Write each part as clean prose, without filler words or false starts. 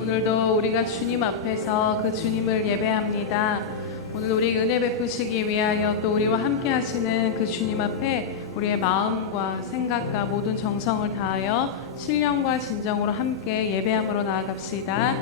오늘도 우리가 주님 앞에서 그 주님을 예배합니다. 오늘 우리 은혜 베푸시기 위하여 또 우리와 함께 하시는 그 주님 앞에 우리의 마음과 생각과 모든 정성을 다하여 신령과 진정으로 함께 예배함으로 나아갑시다.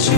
주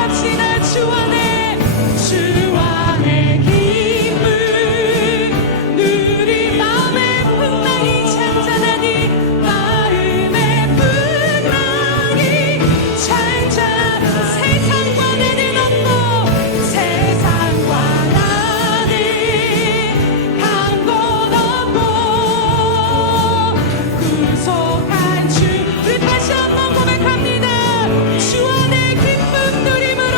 고백합시다. 주 안에 기쁨 누리 마음의 풍랑이 잔잔하니 마음의 풍랑이 잔잔 세상과 나는 없고 세상과 나는 한곳 없고 구속한 주 우리 다시 한번 고백합니다. 주 안에 기쁨 누림으로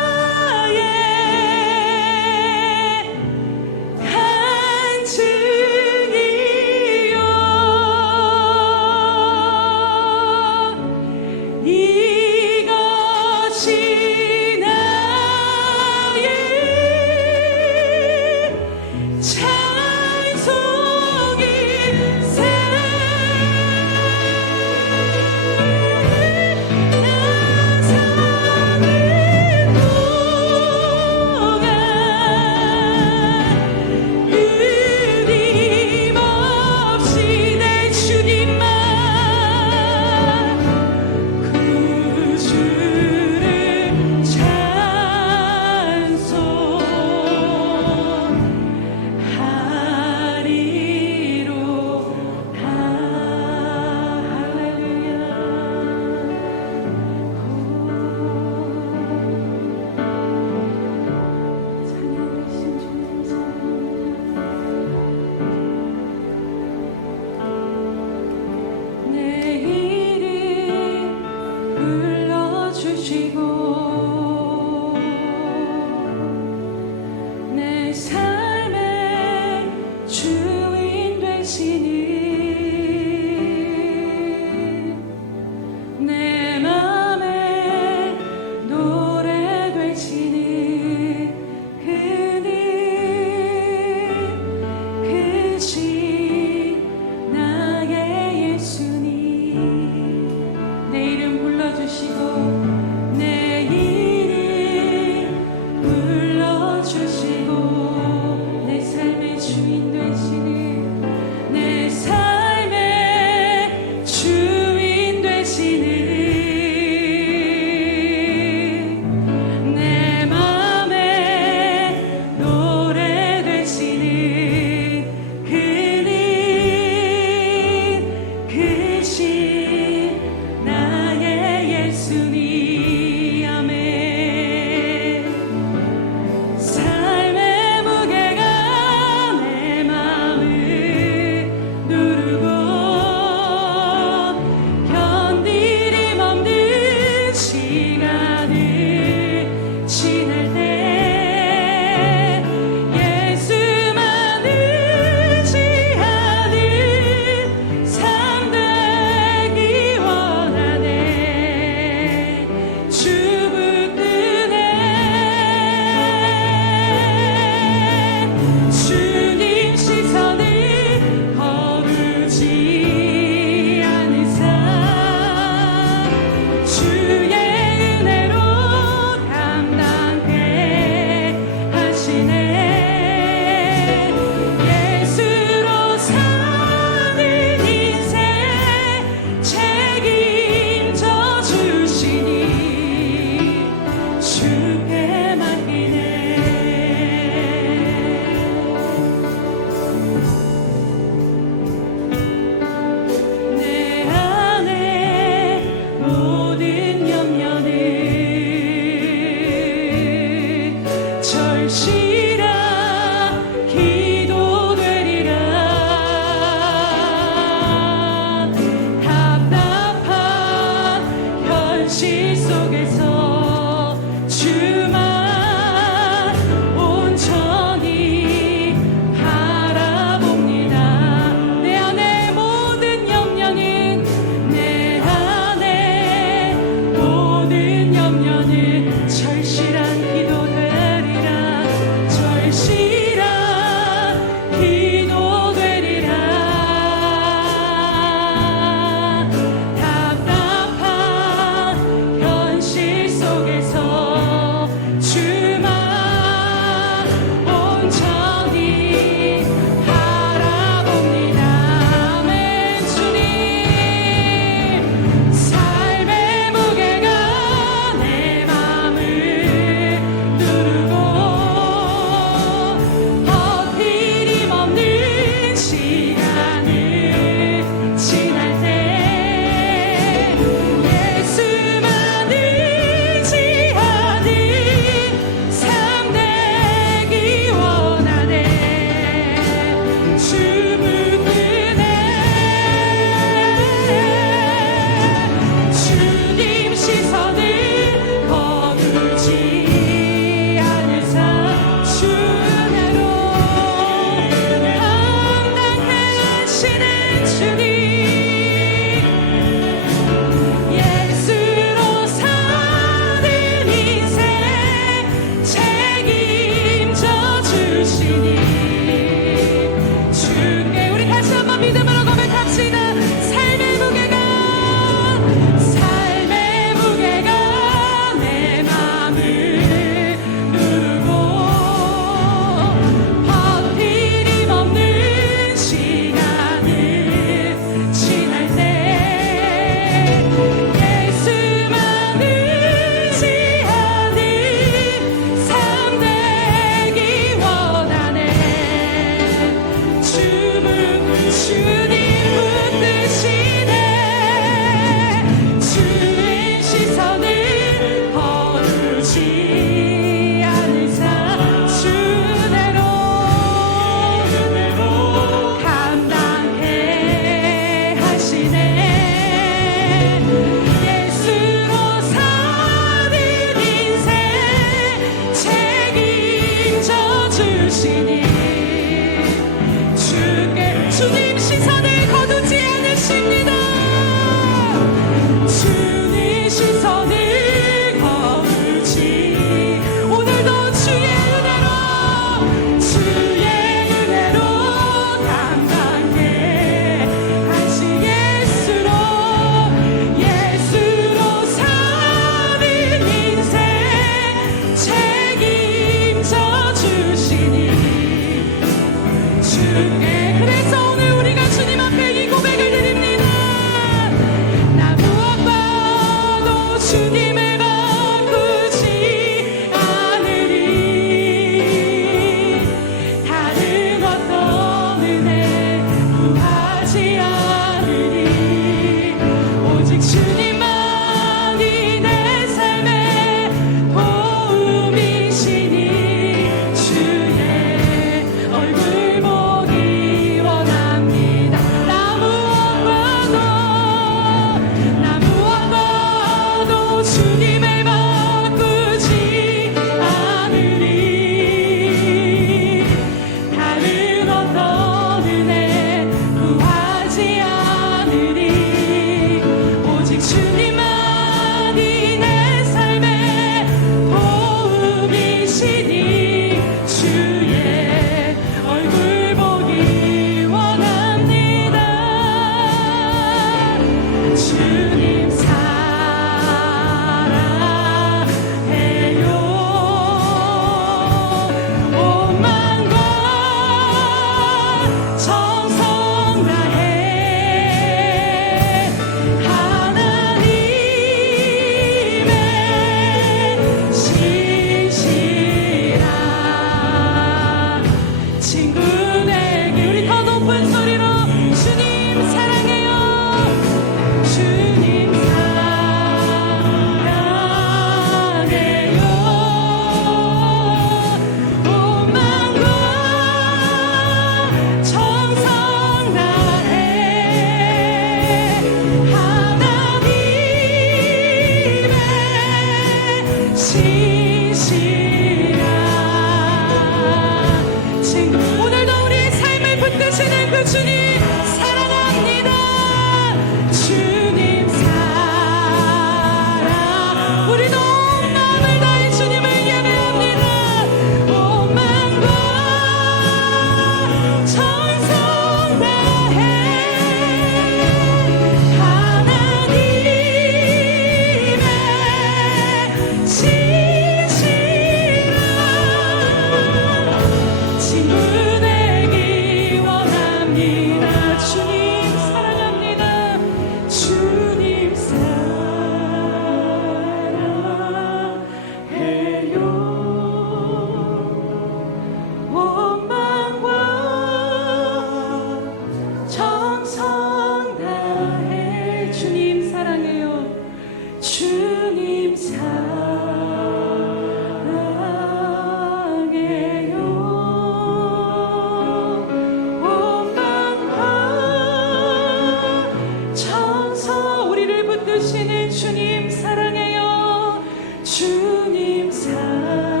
놀라우시는 주님 사랑해요. 주님 사랑해.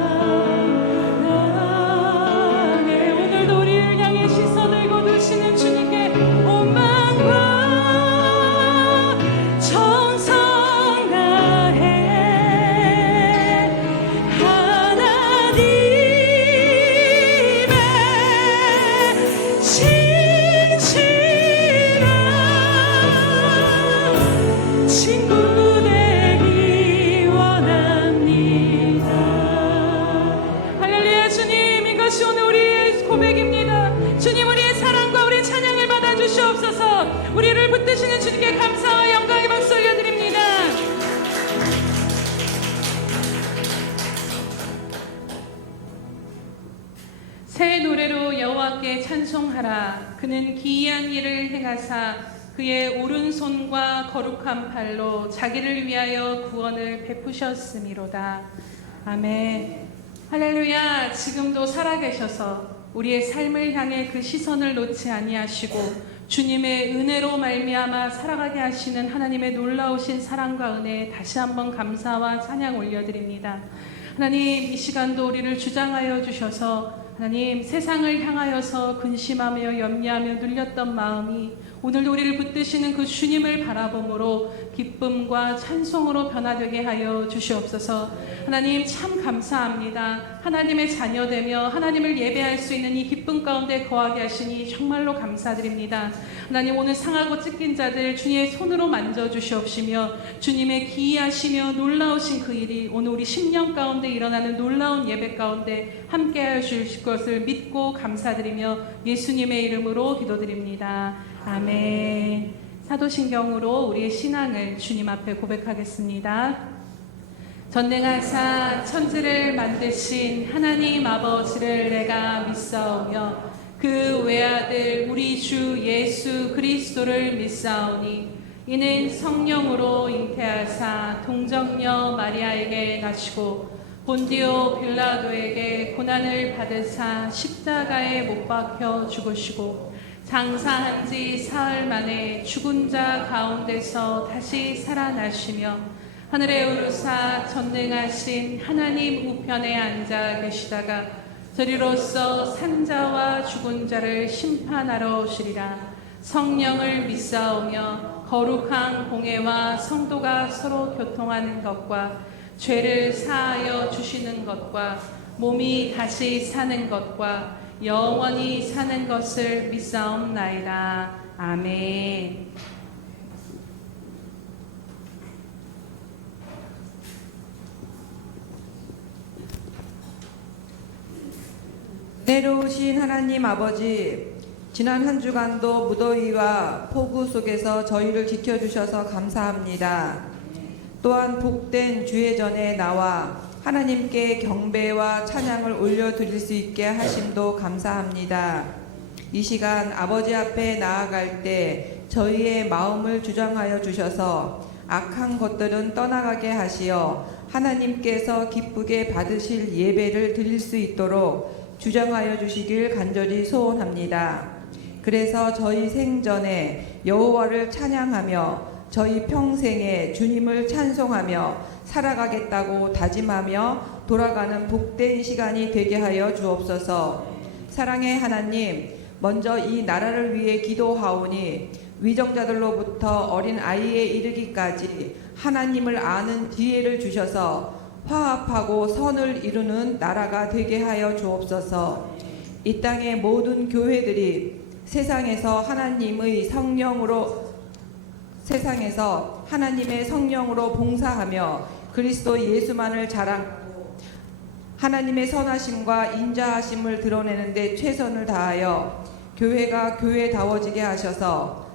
오늘도 우리를 향해 시선을 거두시는 주님께 온 마음과 정성 다해 하나님의 진실한 친구 되기 원합니다. 할렐루야. 주님, 이것이 오늘 우리의 고백입니다. 주님, 우리의 사랑과 우리의 찬양을 받아주시옵소서. 우리를 붙드시는 주님께 감사와 영광의 박수 올려드립니다. 새 노래로 여호와께 찬송하라. 그는 기이한 일을 행하사 그의 오른손과 거룩한 팔로 자기를 위하여 구원을 베푸셨음이로다. 아멘. 할렐루야. 지금도 살아계셔서 우리의 삶을 향해 그 시선을 놓지 아니하시고 주님의 은혜로 말미암아 살아가게 하시는 하나님의 놀라우신 사랑과 은혜에 다시 한번 감사와 찬양 올려드립니다. 하나님, 이 시간도 우리를 주장하여 주셔서 하나님, 세상을 향하여서 근심하며 염려하며 눌렸던 마음이 오늘도 우리를 붙드시는 그 주님을 바라봄으로 기쁨과 찬송으로 변화되게 하여 주시옵소서. 하나님, 참 감사합니다. 하나님의 자녀되며 하나님을 예배할 수 있는 이 기쁨 가운데 거하게 하시니 정말로 감사드립니다. 하나님, 오늘 상하고 찢긴 자들 주님의 손으로 만져주시옵시며 주님의 기이하시며 놀라우신 그 일이 오늘 우리 10년 가운데 일어나는 놀라운 예배 가운데 함께하여 주실 것을 믿고 감사드리며 예수님의 이름으로 기도드립니다. 아멘. 사도신경으로 우리의 신앙을 주님 앞에 고백하겠습니다. 전능하사 천지를 만드신 하나님 아버지를 내가 믿사오며 그 외아들 우리 주 예수 그리스도를 믿사오니 이는 성령으로 잉태하사 동정녀 마리아에게 나시고 본디오 빌라도에게 고난을 받으사 십자가에 못 박혀 죽으시고 장사한 지 사흘 만에 죽은 자 가운데서 다시 살아나시며 하늘에 오르사 전능하신 하나님 우편에 앉아 계시다가 저리로서 산자와 죽은 자를 심판하러 오시리라. 성령을 믿사오며 거룩한 공회와 성도가 서로 교통하는 것과 죄를 사하여 주시는 것과 몸이 다시 사는 것과 영원히 사는 것을 믿사옵나이다. 아멘. 은혜로우신 하나님 아버지, 지난 한 주간도 무더위와 폭우 속에서 저희를 지켜주셔서 감사합니다. 또한 복된 주의 전에 나와 하나님께 경배와 찬양을 올려드릴 수 있게 하심도 감사합니다. 이 시간 아버지 앞에 나아갈 때 저희의 마음을 주장하여 주셔서 악한 것들은 떠나가게 하시어 하나님께서 기쁘게 받으실 예배를 드릴 수 있도록 주장하여 주시길 간절히 소원합니다. 그래서 저희 생전에 여호와를 찬양하며 저희 평생에 주님을 찬송하며 살아가겠다고 다짐하며 돌아가는 복된 시간이 되게 하여 주옵소서. 사랑의 하나님, 먼저 이 나라를 위해 기도하오니 위정자들로부터 어린 아이에 이르기까지 하나님을 아는 지혜를 주셔서 화합하고 선을 이루는 나라가 되게 하여 주옵소서. 이 땅의 모든 교회들이 세상에서 하나님의 성령으로 봉사하며 그리스도 예수만을 자랑하고 하나님의 선하심과 인자하심을 드러내는 데 최선을 다하여 교회가 교회다워지게 하셔서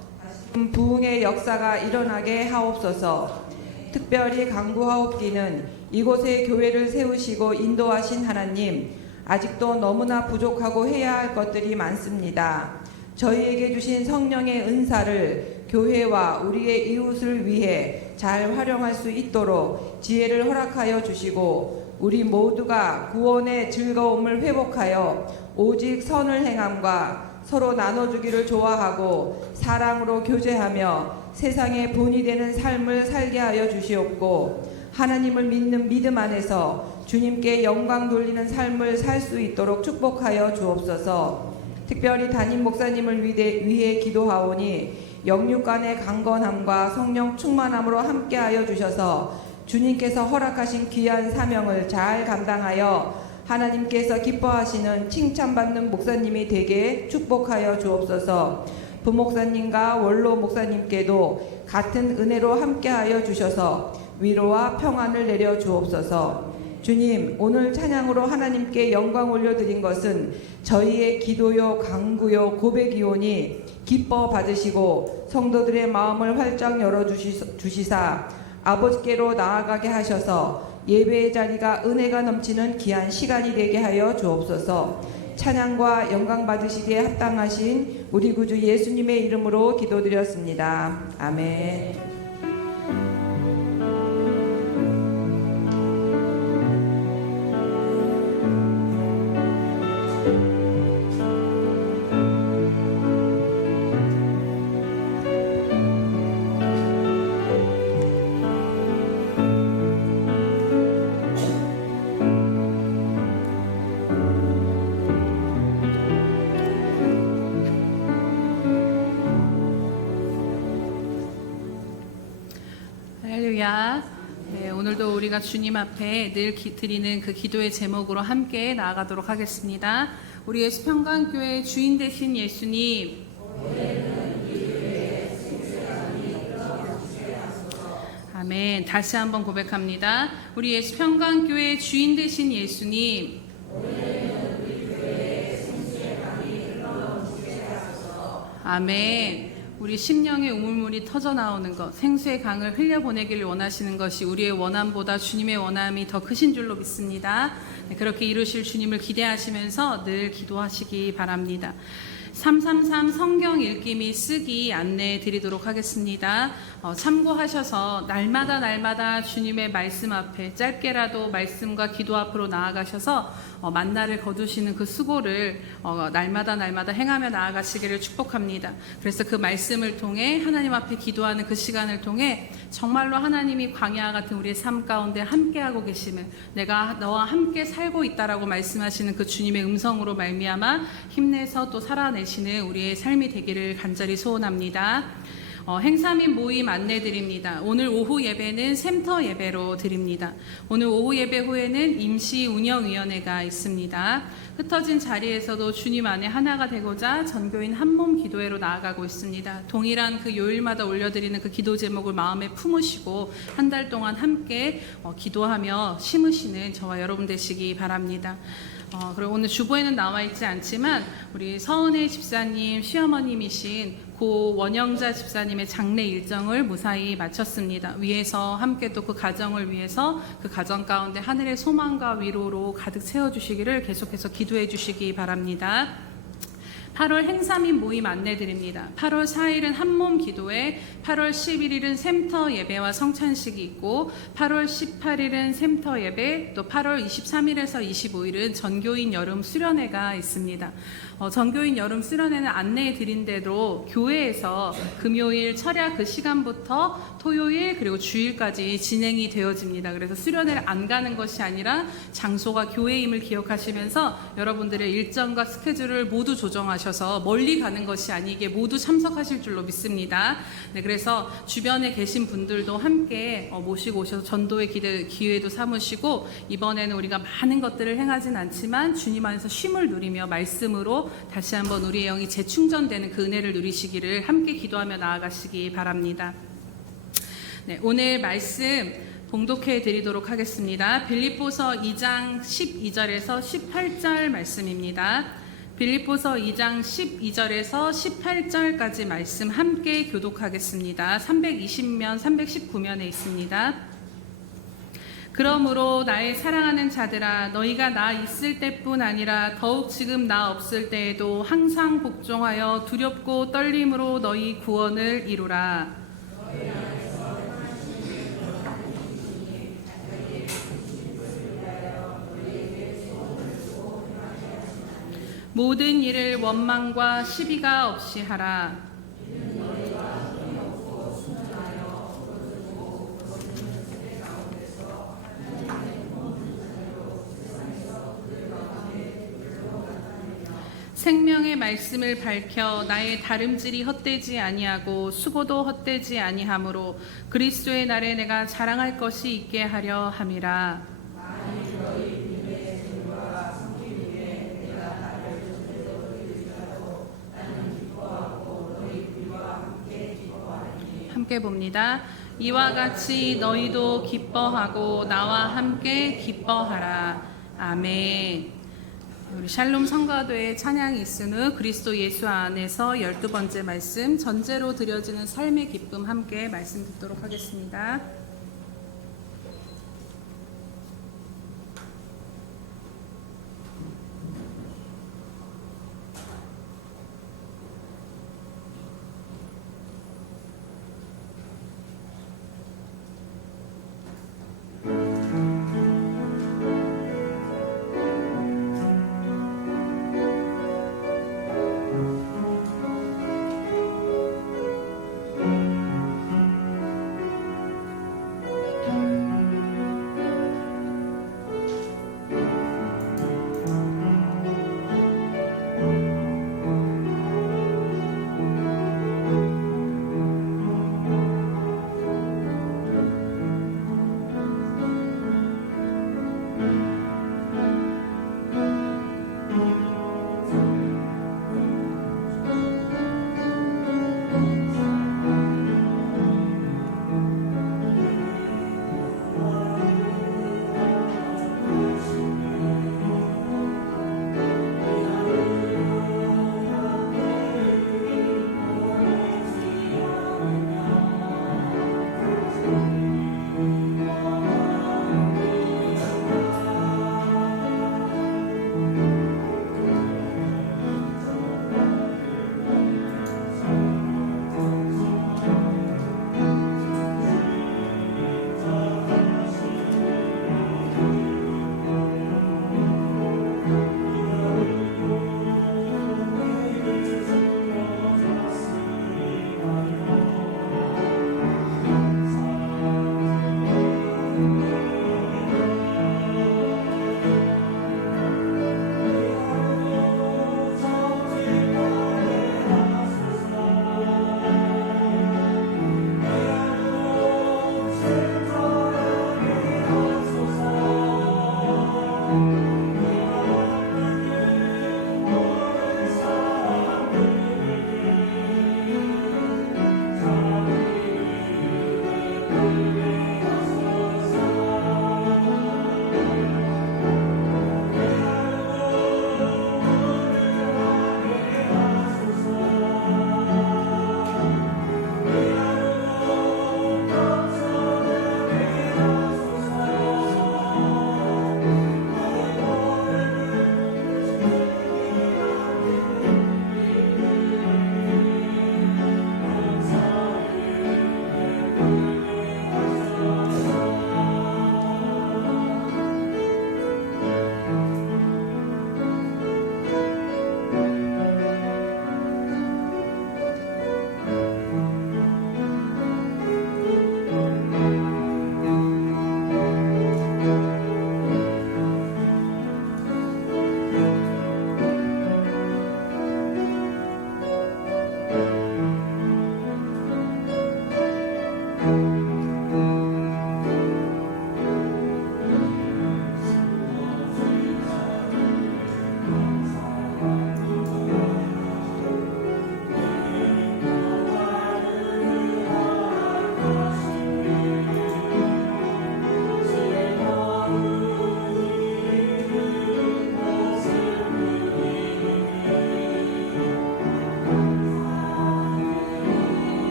부흥의 역사가 일어나게 하옵소서. 특별히 강구하옵기는 이곳에 교회를 세우시고 인도하신 하나님, 아직도 너무나 부족하고 해야 할 것들이 많습니다. 저희에게 주신 성령의 은사를 교회와 우리의 이웃을 위해 잘 활용할 수 있도록 지혜를 허락하여 주시고 우리 모두가 구원의 즐거움을 회복하여 오직 선을 행함과 서로 나눠주기를 좋아하고 사랑으로 교제하며 세상의 본이 되는 삶을 살게 하여 주시옵고 하나님을 믿는 믿음 안에서 주님께 영광 돌리는 삶을 살 수 있도록 축복하여 주옵소서. 특별히 담임 목사님을 위해 기도하오니 영육간의 강건함과 성령 충만함으로 함께하여 주셔서 주님께서 허락하신 귀한 사명을 잘 감당하여 하나님께서 기뻐하시는 칭찬받는 목사님이 되게 축복하여 주옵소서. 부목사님과 원로 목사님께도 같은 은혜로 함께하여 주셔서 위로와 평안을 내려 주옵소서. 주님, 오늘 찬양으로 하나님께 영광 올려드린 것은 저희의 기도요 간구요 고백이오니 기뻐 받으시고 성도들의 마음을 활짝 열어주시사 아버지께로 나아가게 하셔서 예배의 자리가 은혜가 넘치는 귀한 시간이 되게 하여 주옵소서. 찬양과 영광 받으시기에 합당하신 우리 구주 예수님의 이름으로 기도드렸습니다. 아멘. 할렐루야. 네, 오늘도 우리가 주님 앞에 늘 드리는 그 기도의 제목으로 함께 나아가도록 하겠습니다. 우리 예수평강교회 주인 되신 예수님, 아멘. 다시 한번 고백합니다. 우리 예수평강교회 주인 되신 예수님, 아멘. 우리 심령의 우물물이 터져 나오는 것, 생수의 강을 흘려보내기를 원하시는 것이 우리의 원함보다 주님의 원함이 더 크신 줄로 믿습니다. 네, 그렇게 이루실 주님을 기대하시면서 늘 기도하시기 바랍니다. 333 성경 읽기 및 쓰기 안내해 드리도록 하겠습니다. 참고하셔서 날마다 주님의 말씀 앞에 짧게라도 말씀과 기도 앞으로 나아가셔서 만나를 거두시는 그 수고를 날마다 행하며 나아가시기를 축복합니다. 그래서 그 말씀을 통해 하나님 앞에 기도하는 그 시간을 통해 정말로 하나님이 광야와 같은 우리의 삶 가운데 함께하고 계심을, 내가 너와 함께 살고 있다라고 말씀하시는 그 주님의 음성으로 말미암아 힘내서 또 살아내시는 우리의 삶이 되기를 간절히 소원합니다. 행사 및 모임 안내드립니다. 오늘 오후 예배는 샘터 예배로 드립니다. 오늘 오후 예배 후에는 임시 운영위원회가 있습니다. 흩어진 자리에서도 주님 안에 하나가 되고자 전교인 한몸 기도회로 나아가고 있습니다. 동일한 그 요일마다 올려드리는 그 기도 제목을 마음에 품으시고 한 달 동안 함께 기도하며 심으시는 저와 여러분 되시기 바랍니다. 그리고 오늘 주보에는 나와 있지 않지만 우리 서은혜 집사님 시어머님이신 고 원영자 집사님의 장례 일정을 무사히 마쳤습니다. 위에서 함께 또 그 가정을 위해서 그 가정 가운데 하늘의 소망과 위로로 가득 채워주시기를 계속해서 기도해 주시기 바랍니다. 8월 행사 및 모임 안내드립니다. 8월 4일은 한몸 기도회, 8월 11일은 샘터 예배와 성찬식이 있고 8월 18일은 샘터 예배, 또 8월 23일에서 25일은 전교인 여름 수련회가 있습니다. 전교인 여름 수련회는 안내해 드린 대로 교회에서 금요일 철야 그 시간부터 토요일 그리고 주일까지 진행이 되어집니다. 그래서 수련회를 안 가는 것이 아니라 장소가 교회임을 기억하시면서 여러분들의 일정과 스케줄을 모두 조정하셔서 멀리 가는 것이 아니게 모두 참석하실 줄로 믿습니다. 네, 그래서 주변에 계신 분들도 함께 모시고 오셔서 전도의 기회도 삼으시고, 이번에는 우리가 많은 것들을 행하진 않지만 주님 안에서 쉼을 누리며 말씀으로 다시 한번 우리의 영이 재충전되는 그 은혜를 누리시기를 함께 기도하며 나아가시기 바랍니다. 네, 오늘 말씀 봉독해 드리도록 하겠습니다. 빌립보서 2장 12절에서 18절 말씀입니다. 빌립보서 2장 12절에서 18절까지 말씀 함께 교독하겠습니다. 320면 319면에 있습니다. 그러므로 나의 사랑하는 자들아, 너희가 나 있을 때뿐 아니라 더욱 지금 나 없을 때에도 항상 복종하여 두렵고 떨림으로 너희 구원을 이루라. 모든 일을 원망과 시비가 없이 하라. 생명의 말씀을 밝혀 나의 다름질이 헛되지 아니하고 수고도 헛되지 아니하므로 그리스도의 날에 내가 자랑할 것이 있게 하려 함이라. 함께 봅니다. 이와 같이 너희도 기뻐하고 나와 함께 기뻐하라. 아멘. 우리 샬롬 성가도의 찬양이 있은 후 그리스도 예수 안에서 12번째 말씀 전제로 드려지는 삶의 기쁨 함께 말씀 듣도록 하겠습니다.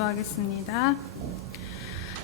기도하겠습니다.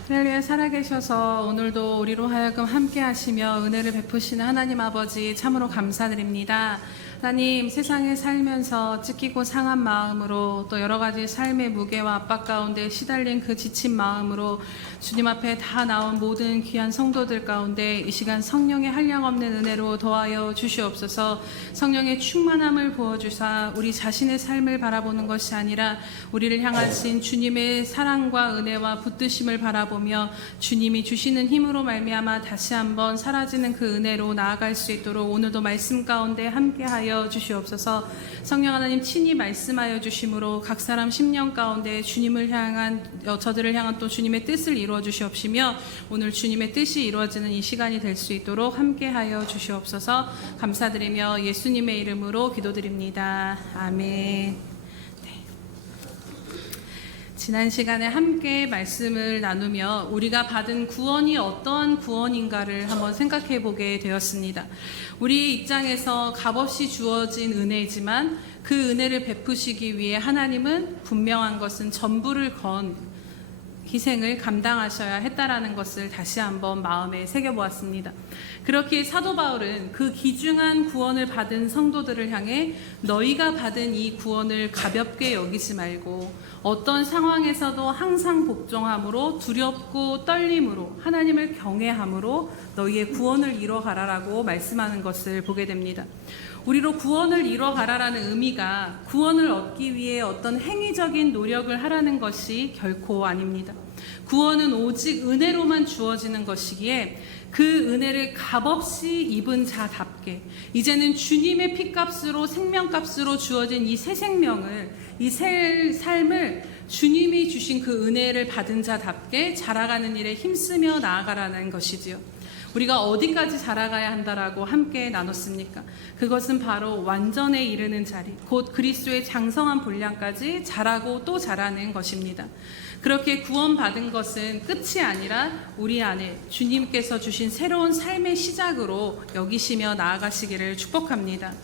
할렐루야, 살아계셔서 오늘도 우리로 하여금 함께 하시며 은혜를 베푸시는 하나님 아버지 참으로 감사드립니다. 하나님, 세상에 살면서 찢기고 상한 마음으로 또 여러 가지 삶의 무게와 압박 가운데 시달린 그 지친 마음으로 주님 앞에 다 나온 모든 귀한 성도들 가운데 이 시간 성령의 한량없는 은혜로 도와여 주시옵소서. 성령의 충만함을 부어주사 우리 자신의 삶을 바라보는 것이 아니라 우리를 향하신 주님의 사랑과 은혜와 붙드심을 바라보며 주님이 주시는 힘으로 말미암아 다시 한번 사라지는 그 은혜로 나아갈 수 있도록 오늘도 말씀 가운데 함께하여 주시옵소서. 성령 하나님 친히 말씀하여 주심으로 각 사람 심령 가운데 주님을 향한 저들을 향한 또 주님의 뜻을 이루어 주시옵시며 오늘 주님의 뜻이 이루어지는 이 시간이 될 수 있도록 함께하여 주시옵소서. 감사드리며 예수님의 이름으로 기도드립니다. 아멘. 지난 시간에 함께 말씀을 나누며 우리가 받은 구원이 어떠한 구원인가를 한번 생각해 보게 되었습니다. 우리 입장에서 값없이 주어진 은혜이지만 그 은혜를 베푸시기 위해 하나님은 분명한 것은 전부를 건 희생을 감당하셔야 했다라는 것을 다시 한번 마음에 새겨보았습니다. 그렇게 사도 바울은 그 귀중한 구원을 받은 성도들을 향해 너희가 받은 이 구원을 가볍게 여기지 말고 어떤 상황에서도 항상 복종함으로 두렵고 떨림으로 하나님을 경외함으로 너희의 구원을 이뤄가라라고 말씀하는 것을 보게 됩니다. 우리로 구원을 이뤄가라라는 의미가 구원을 얻기 위해 어떤 행위적인 노력을 하라는 것이 결코 아닙니다. 구원은 오직 은혜로만 주어지는 것이기에 그 은혜를 값없이 입은 자답게 이제는 주님의 피값으로 생명값으로 주어진 이 새 생명을 이 새 삶을 주님이 주신 그 은혜를 받은 자답게 자라가는 일에 힘쓰며 나아가라는 것이지요. 우리가 어디까지 자라가야 한다라고 함께 나눴습니까? 그것은 바로 완전에 이르는 자리, 곧 그리스도의 장성한 분량까지 자라고 또 자라는 것입니다. 그렇게 구원받은 것은 끝이 아니라 우리 안에 주님께서 주신 새로운 삶의 시작으로 여기시며 나아가시기를 축복합니다.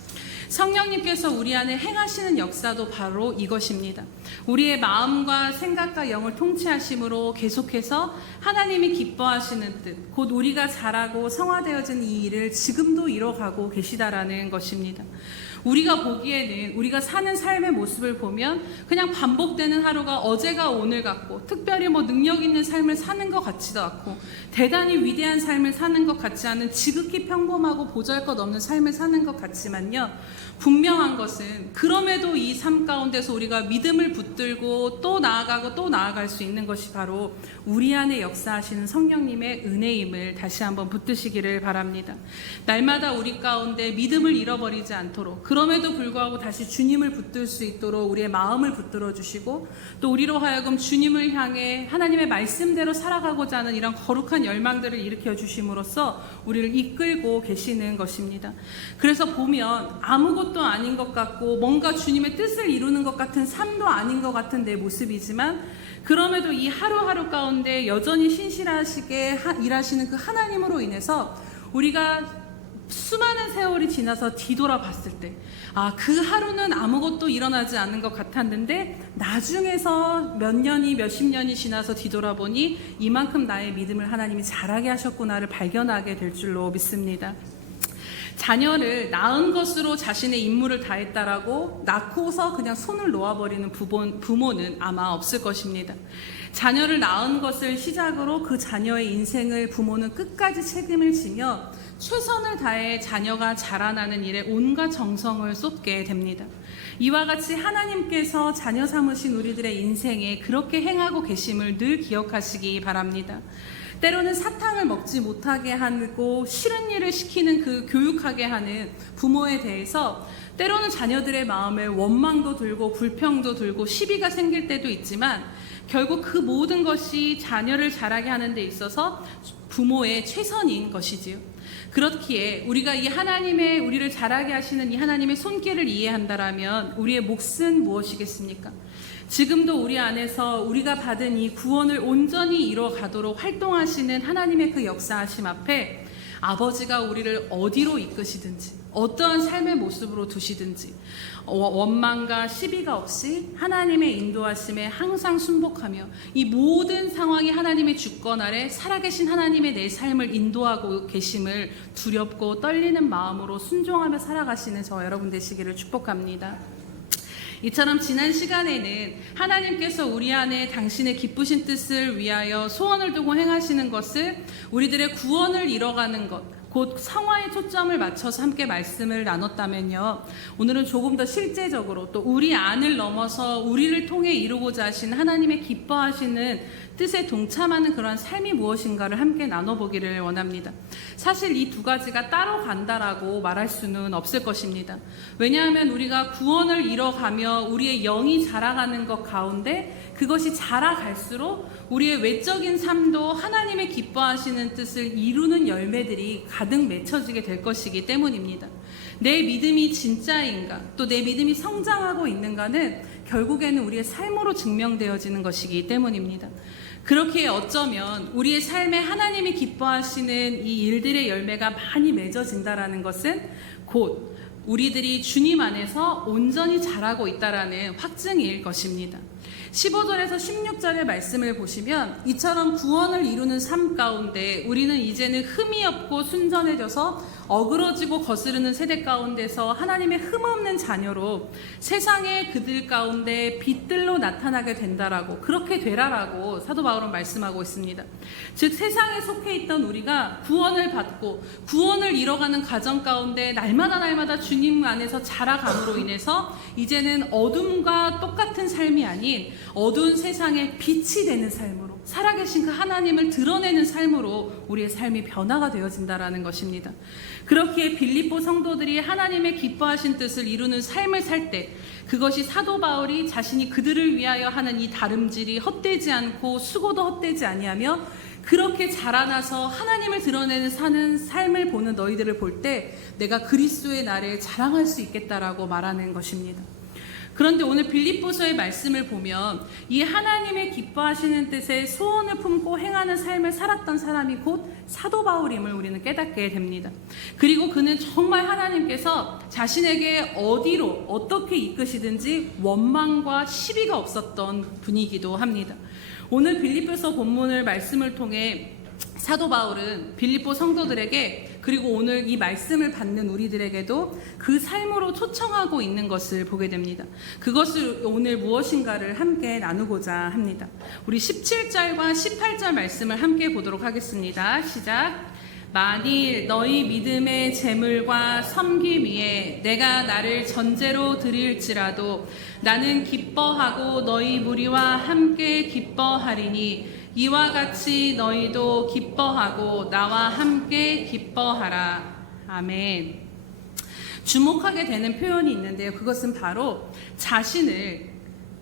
성령님께서 우리 안에 행하시는 역사도 바로 이것입니다. 우리의 마음과 생각과 영을 통치하심으로 계속해서 하나님이 기뻐하시는 뜻, 곧 우리가 자라고 성화되어진 이 일을 지금도 이뤄가고 계시다라는 것입니다. 우리가 보기에는 우리가 사는 삶의 모습을 보면 그냥 반복되는 하루가 어제가 오늘 같고 특별히 능력 있는 삶을 사는 것 같지도 않고 대단히 위대한 삶을 사는 것 같지 않은 지극히 평범하고 보잘것없는 삶을 사는 것 같지만요, 분명한 것은 그럼에도 이 삶 가운데서 우리가 믿음을 붙들고 또 나아가고 또 나아갈 수 있는 것이 바로 우리 안에 역사하시는 성령님의 은혜임을 다시 한번 붙드시기를 바랍니다. 날마다 우리 가운데 믿음을 잃어버리지 않도록, 그럼에도 불구하고 다시 주님을 붙들 수 있도록 우리의 마음을 붙들어 주시고 또 우리로 하여금 주님을 향해 하나님의 말씀대로 살아가고자 하는 이런 거룩한 열망들을 일으켜 주심으로써 우리를 이끌고 계시는 것입니다. 그래서 보면 아무것도 아닌 것 같고 뭔가 주님의 뜻을 이루는 것 같은 삶도 아닌 것 같은 내 모습이지만 그럼에도 이 하루하루 가운데 여전히 신실하시게 일하시는 그 하나님으로 인해서 우리가 수많은 세월이 지나서 뒤돌아봤을 때 그 하루는 아무것도 일어나지 않는 것 같았는데 나중에서 몇 년이 몇십 년이 지나서 뒤돌아보니 이만큼 나의 믿음을 하나님이 자라게 하셨구나를 발견하게 될 줄로 믿습니다. 자녀를 낳은 것으로 자신의 임무를 다했다라고 낳고서 그냥 손을 놓아버리는 부모는 아마 없을 것입니다. 자녀를 낳은 것을 시작으로 그 자녀의 인생을 부모는 끝까지 책임을 지며 최선을 다해 자녀가 자라나는 일에 온갖 정성을 쏟게 됩니다. 이와 같이 하나님께서 자녀 삼으신 우리들의 인생에 그렇게 행하고 계심을 늘 기억하시기 바랍니다. 때로는 사탕을 먹지 못하게 하고 싫은 일을 시키는 그 교육하게 하는 부모에 대해서 때로는 자녀들의 마음에 원망도 들고 불평도 들고 시비가 생길 때도 있지만 결국 그 모든 것이 자녀를 자라게 하는 데 있어서 부모의 최선인 것이지요. 그렇기에 우리가 이 하나님의 우리를 자라게 하시는 이 하나님의 손길을 이해한다라면 우리의 몫은 무엇이겠습니까? 지금도 우리 안에서 우리가 받은 이 구원을 온전히 이뤄가도록 활동하시는 하나님의 그 역사하심 앞에 아버지가 우리를 어디로 이끄시든지 어떠한 삶의 모습으로 두시든지 원망과 시비가 없이 하나님의 인도하심에 항상 순복하며 이 모든 상황이 하나님의 주권 아래 살아계신 하나님의 내 삶을 인도하고 계심을 두렵고 떨리는 마음으로 순종하며 살아가시는 저 여러분 되시기를 축복합니다. 이처럼 지난 시간에는 하나님께서 우리 안에 당신의 기쁘신 뜻을 위하여 소원을 두고 행하시는 것을 우리들의 구원을 이뤄가는 것, 곧 성화에 초점을 맞춰서 함께 말씀을 나눴다면요, 오늘은 조금 더 실제적으로 또 우리 안을 넘어서 우리를 통해 이루고자 하신 하나님의 기뻐하시는 뜻에 동참하는 그런 삶이 무엇인가를 함께 나눠보기를 원합니다. 사실 이 두 가지가 따로 간다라고 말할 수는 없을 것입니다. 왜냐하면 우리가 구원을 이뤄가며 우리의 영이 자라가는 것 가운데 그것이 자라갈수록 우리의 외적인 삶도 하나님의 기뻐하시는 뜻을 이루는 열매들이 가득 맺혀지게 될 것이기 때문입니다. 내 믿음이 진짜인가, 또 내 믿음이 성장하고 있는가는 결국에는 우리의 삶으로 증명되어지는 것이기 때문입니다. 그렇게 어쩌면 우리의 삶에 하나님이 기뻐하시는 이 일들의 열매가 많이 맺어진다라는 것은 곧 우리들이 주님 안에서 온전히 자라고 있다라는 확증일 것입니다. 15절에서 16절의 말씀을 보시면 이처럼 구원을 이루는 삶 가운데 우리는 이제는 흠이 없고 순전해져서 어그러지고 거스르는 세대 가운데서 하나님의 흠없는 자녀로 세상의 그들 가운데 빛들로 나타나게 된다라고, 그렇게 되라라고 사도 바울은 말씀하고 있습니다. 즉 세상에 속해 있던 우리가 구원을 받고 구원을 이뤄가는 과정 가운데 날마다 주님 안에서 자라감으로 인해서 이제는 어둠과 똑같은 삶이 아닌 어두운 세상에 빛이 되는 삶으로, 살아계신 그 하나님을 드러내는 삶으로 우리의 삶이 변화가 되어진다라는 것입니다. 그렇기에 빌립보 성도들이 하나님의 기뻐하신 뜻을 이루는 삶을 살 때 그것이 사도 바울이 자신이 그들을 위하여 하는 이 다름질이 헛되지 않고 수고도 헛되지 아니하며 그렇게 자라나서 하나님을 드러내는 사는 삶을 보는 너희들을 볼 때 내가 그리스도의 날에 자랑할 수 있겠다라고 말하는 것입니다. 그런데 오늘 빌립보서의 말씀을 보면 이 하나님의 기뻐하시는 뜻에 소원을 품고 행하는 삶을 살았던 사람이 곧 사도 바울임을 우리는 깨닫게 됩니다. 그리고 그는 정말 하나님께서 자신에게 어디로 어떻게 이끄시든지 원망과 시비가 없었던 분이기도 합니다. 오늘 빌립보서 본문을 말씀을 통해 사도 바울은 빌립보 성도들에게, 그리고 오늘 이 말씀을 받는 우리들에게도 그 삶으로 초청하고 있는 것을 보게 됩니다. 그것을 오늘 무엇인가를 함께 나누고자 합니다. 우리 17절과 18절 말씀을 함께 보도록 하겠습니다. 시작. 만일 너희 믿음의 재물과 섬김 위에 내가 나를 전제로 드릴지라도 나는 기뻐하고 너희 무리와 함께 기뻐하리니 이와 같이 너희도 기뻐하고 나와 함께 기뻐하라. 아멘. 주목하게 되는 표현이 있는데요. 그것은 바로 자신을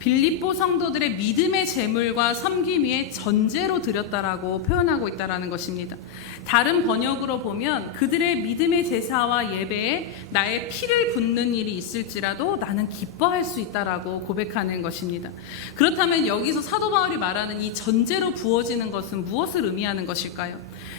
빌립보 성도들의 믿음의 재물과 섬김 위에 전제로 드렸다라고 표현하고 있다는 것입니다. 다른 번역으로 보면 그들의 믿음의 제사와 예배에 나의 피를 붓는 일이 있을지라도 나는 기뻐할 수 있다라고 고백하는 것입니다. 그렇다면 여기서 사도 바울이 말하는 이 전제로 부어지는 것은 무엇을 의미하는 것일까요?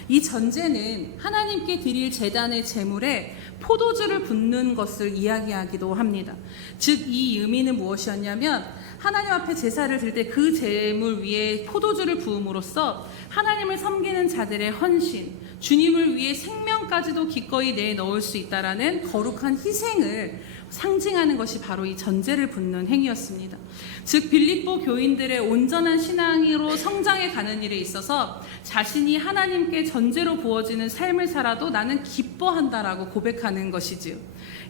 이 전제는 하나님께 드릴 제단의 제물에 포도주를 붓는 것을 이야기하기도 합니다. 즉 이 의미는 무엇이었냐면 하나님 앞에 제사를 드릴 때 그 제물 위에 포도주를 부음으로써 하나님을 섬기는 자들의 헌신, 주님을 위해 생명까지도 기꺼이 내놓을 수 있다라는 거룩한 희생을 상징하는 것이 바로 이 전제를 붓는 행위였습니다. 즉 빌립보 교인들의 온전한 신앙으로 성장해 가는 일에 있어서 자신이 하나님께 전제로 부어지는 삶을 살아도 나는 기뻐한다라고 고백하는 것이지요.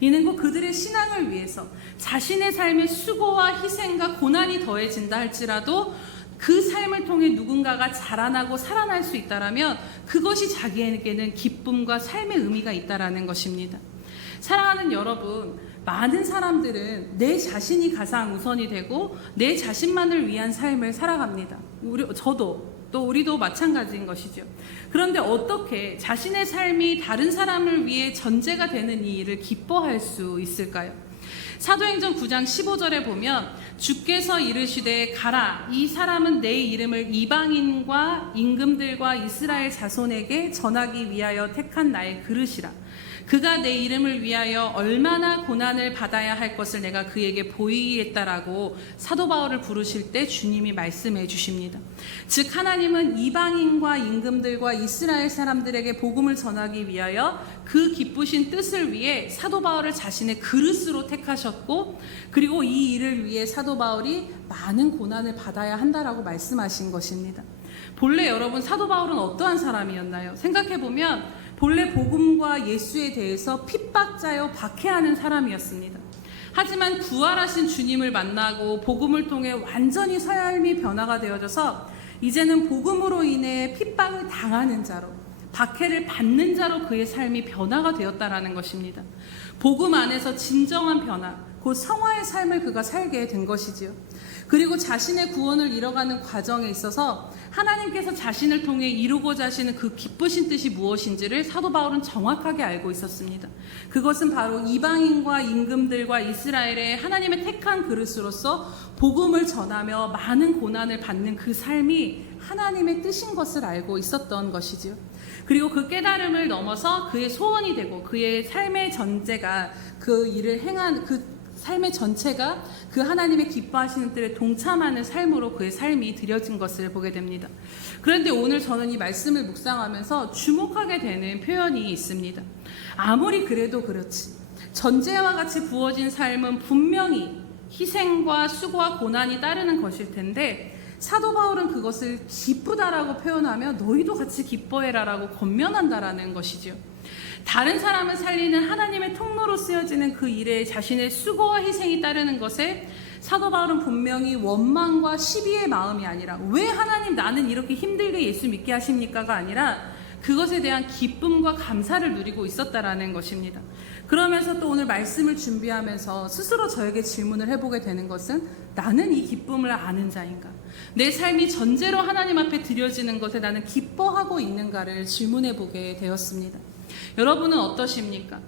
이는 곧 그들의 신앙을 위해서 자신의 삶에 수고와 희생과 고난이 더해진다 할지라도 그 삶을 통해 누군가가 자라나고 살아날 수 있다라면 그것이 자기에게는 기쁨과 삶의 의미가 있다라는 것입니다. 사랑하는 여러분, 많은 사람들은 내 자신이 가장 우선이 되고 내 자신만을 위한 삶을 살아갑니다. 저도 또 우리도 마찬가지인 것이죠. 그런데 어떻게 자신의 삶이 다른 사람을 위해 전제가 되는 이 일을 기뻐할 수 있을까요? 사도행전 9장 15절에 보면 주께서 이르시되 가라 이 사람은 내 이름을 이방인과 임금들과 이스라엘 자손에게 전하기 위하여 택한 나의 그릇이라. 그가 내 이름을 위하여 얼마나 고난을 받아야 할 것을 내가 그에게 보이겠다라고 사도 바울을 부르실 때 주님이 말씀해 주십니다. 즉 하나님은 이방인과 임금들과 이스라엘 사람들에게 복음을 전하기 위하여 그 기쁘신 뜻을 위해 사도 바울을 자신의 그릇으로 택하셨고, 그리고 이 일을 위해 사도 바울이 많은 고난을 받아야 한다라고 말씀하신 것입니다. 본래 여러분 사도 바울은 어떠한 사람이었나요? 생각해보면 본래 복음과 예수에 대해서 핍박자여 박해하는 사람이었습니다. 하지만 부활하신 주님을 만나고 복음을 통해 완전히 삶이 변화가 되어져서 이제는 복음으로 인해 핍박을 당하는 자로, 박해를 받는 자로 그의 삶이 변화가 되었다라는 것입니다. 복음 안에서 진정한 변화, 곧 성화의 삶을 그가 살게 된 것이지요. 그리고 자신의 구원을 이뤄가는 과정에 있어서 하나님께서 자신을 통해 이루고자 하시는 그 기쁘신 뜻이 무엇인지를 사도 바울은 정확하게 알고 있었습니다. 그것은 바로 이방인과 임금들과 이스라엘의 하나님의 택한 그릇으로서 복음을 전하며 많은 고난을 받는 그 삶이 하나님의 뜻인 것을 알고 있었던 것이지요. 그리고 그 깨달음을 넘어서 그의 소원이 되고 그의 삶의 전제가 그 일을 행한 그 삶의 전체가 그 하나님의 기뻐하시는 뜻에 동참하는 삶으로 그의 삶이 드려진 것을 보게 됩니다. 그런데 오늘 저는 이 말씀을 묵상하면서 주목하게 되는 표현이 있습니다. 아무리 그래도 그렇지, 전제와 같이 부어진 삶은 분명히 희생과 수고와 고난이 따르는 것일 텐데 사도 바울은 그것을 기쁘다라고 표현하며 너희도 같이 기뻐해라라고 권면한다라는 것이죠. 다른 사람을 살리는 하나님의 통로로 쓰여지는 그 일에 자신의 수고와 희생이 따르는 것에 사도 바울은 분명히 원망과 시비의 마음이 아니라 왜 하나님 나는 이렇게 힘들게 예수 믿게 하십니까가 아니라 그것에 대한 기쁨과 감사를 누리고 있었다라는 것입니다. 그러면서 또 오늘 말씀을 준비하면서 스스로 저에게 질문을 해보게 되는 것은 나는 이 기쁨을 아는 자인가? 내 삶이 전제로 하나님 앞에 드려지는 것에 나는 기뻐하고 있는가를 질문해보게 되었습니다. 여러분은 어떠십니까?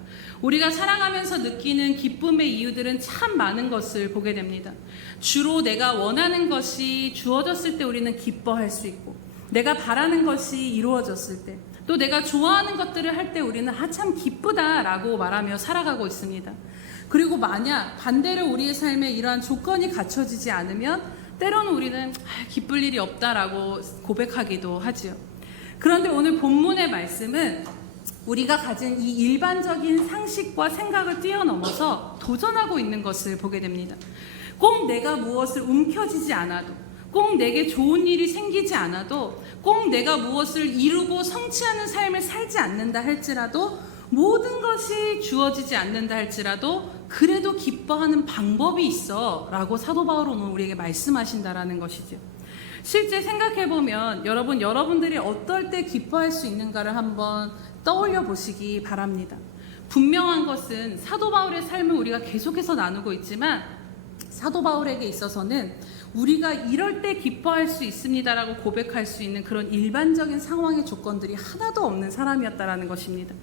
우리가 살아가면서 느끼는 기쁨의 이유들은 참 많은 것을 보게 됩니다. 주로 내가 원하는 것이 주어졌을 때 우리는 기뻐할 수 있고, 내가 바라는 것이 이루어졌을 때, 또 내가 좋아하는 것들을 할 때 우리는 참 기쁘다라고 말하며 살아가고 있습니다. 그리고 만약 반대로 우리의 삶에 이러한 조건이 갖춰지지 않으면 때로는 우리는 기쁠 일이 없다라고 고백하기도 하지요. 그런데 오늘 본문의 말씀은 우리가 가진 이 일반적인 상식과 생각을 뛰어넘어서 도전하고 있는 것을 보게 됩니다. 꼭 내가 무엇을 움켜쥐지 않아도, 꼭 내게 좋은 일이 생기지 않아도, 꼭 내가 무엇을 이루고 성취하는 삶을 살지 않는다 할지라도, 모든 것이 주어지지 않는다 할지라도 그래도 기뻐하는 방법이 있어 라고 사도 바울은 오늘 우리에게 말씀하신다라는 것이죠. 실제 생각해보면 여러분들이 어떨 때 기뻐할 수 있는가를 한번 떠올려 보시기 바랍니다. 분명한 것은 사도 바울의 삶을 우리가 계속해서 나누고 있지만 사도 바울에게 있어서는 우리가 이럴 때 기뻐할 수 있습니다라고 고백할 수 있는 그런 일반적인 상황의 조건들이 하나도 없는 사람이었다라는 것입니다.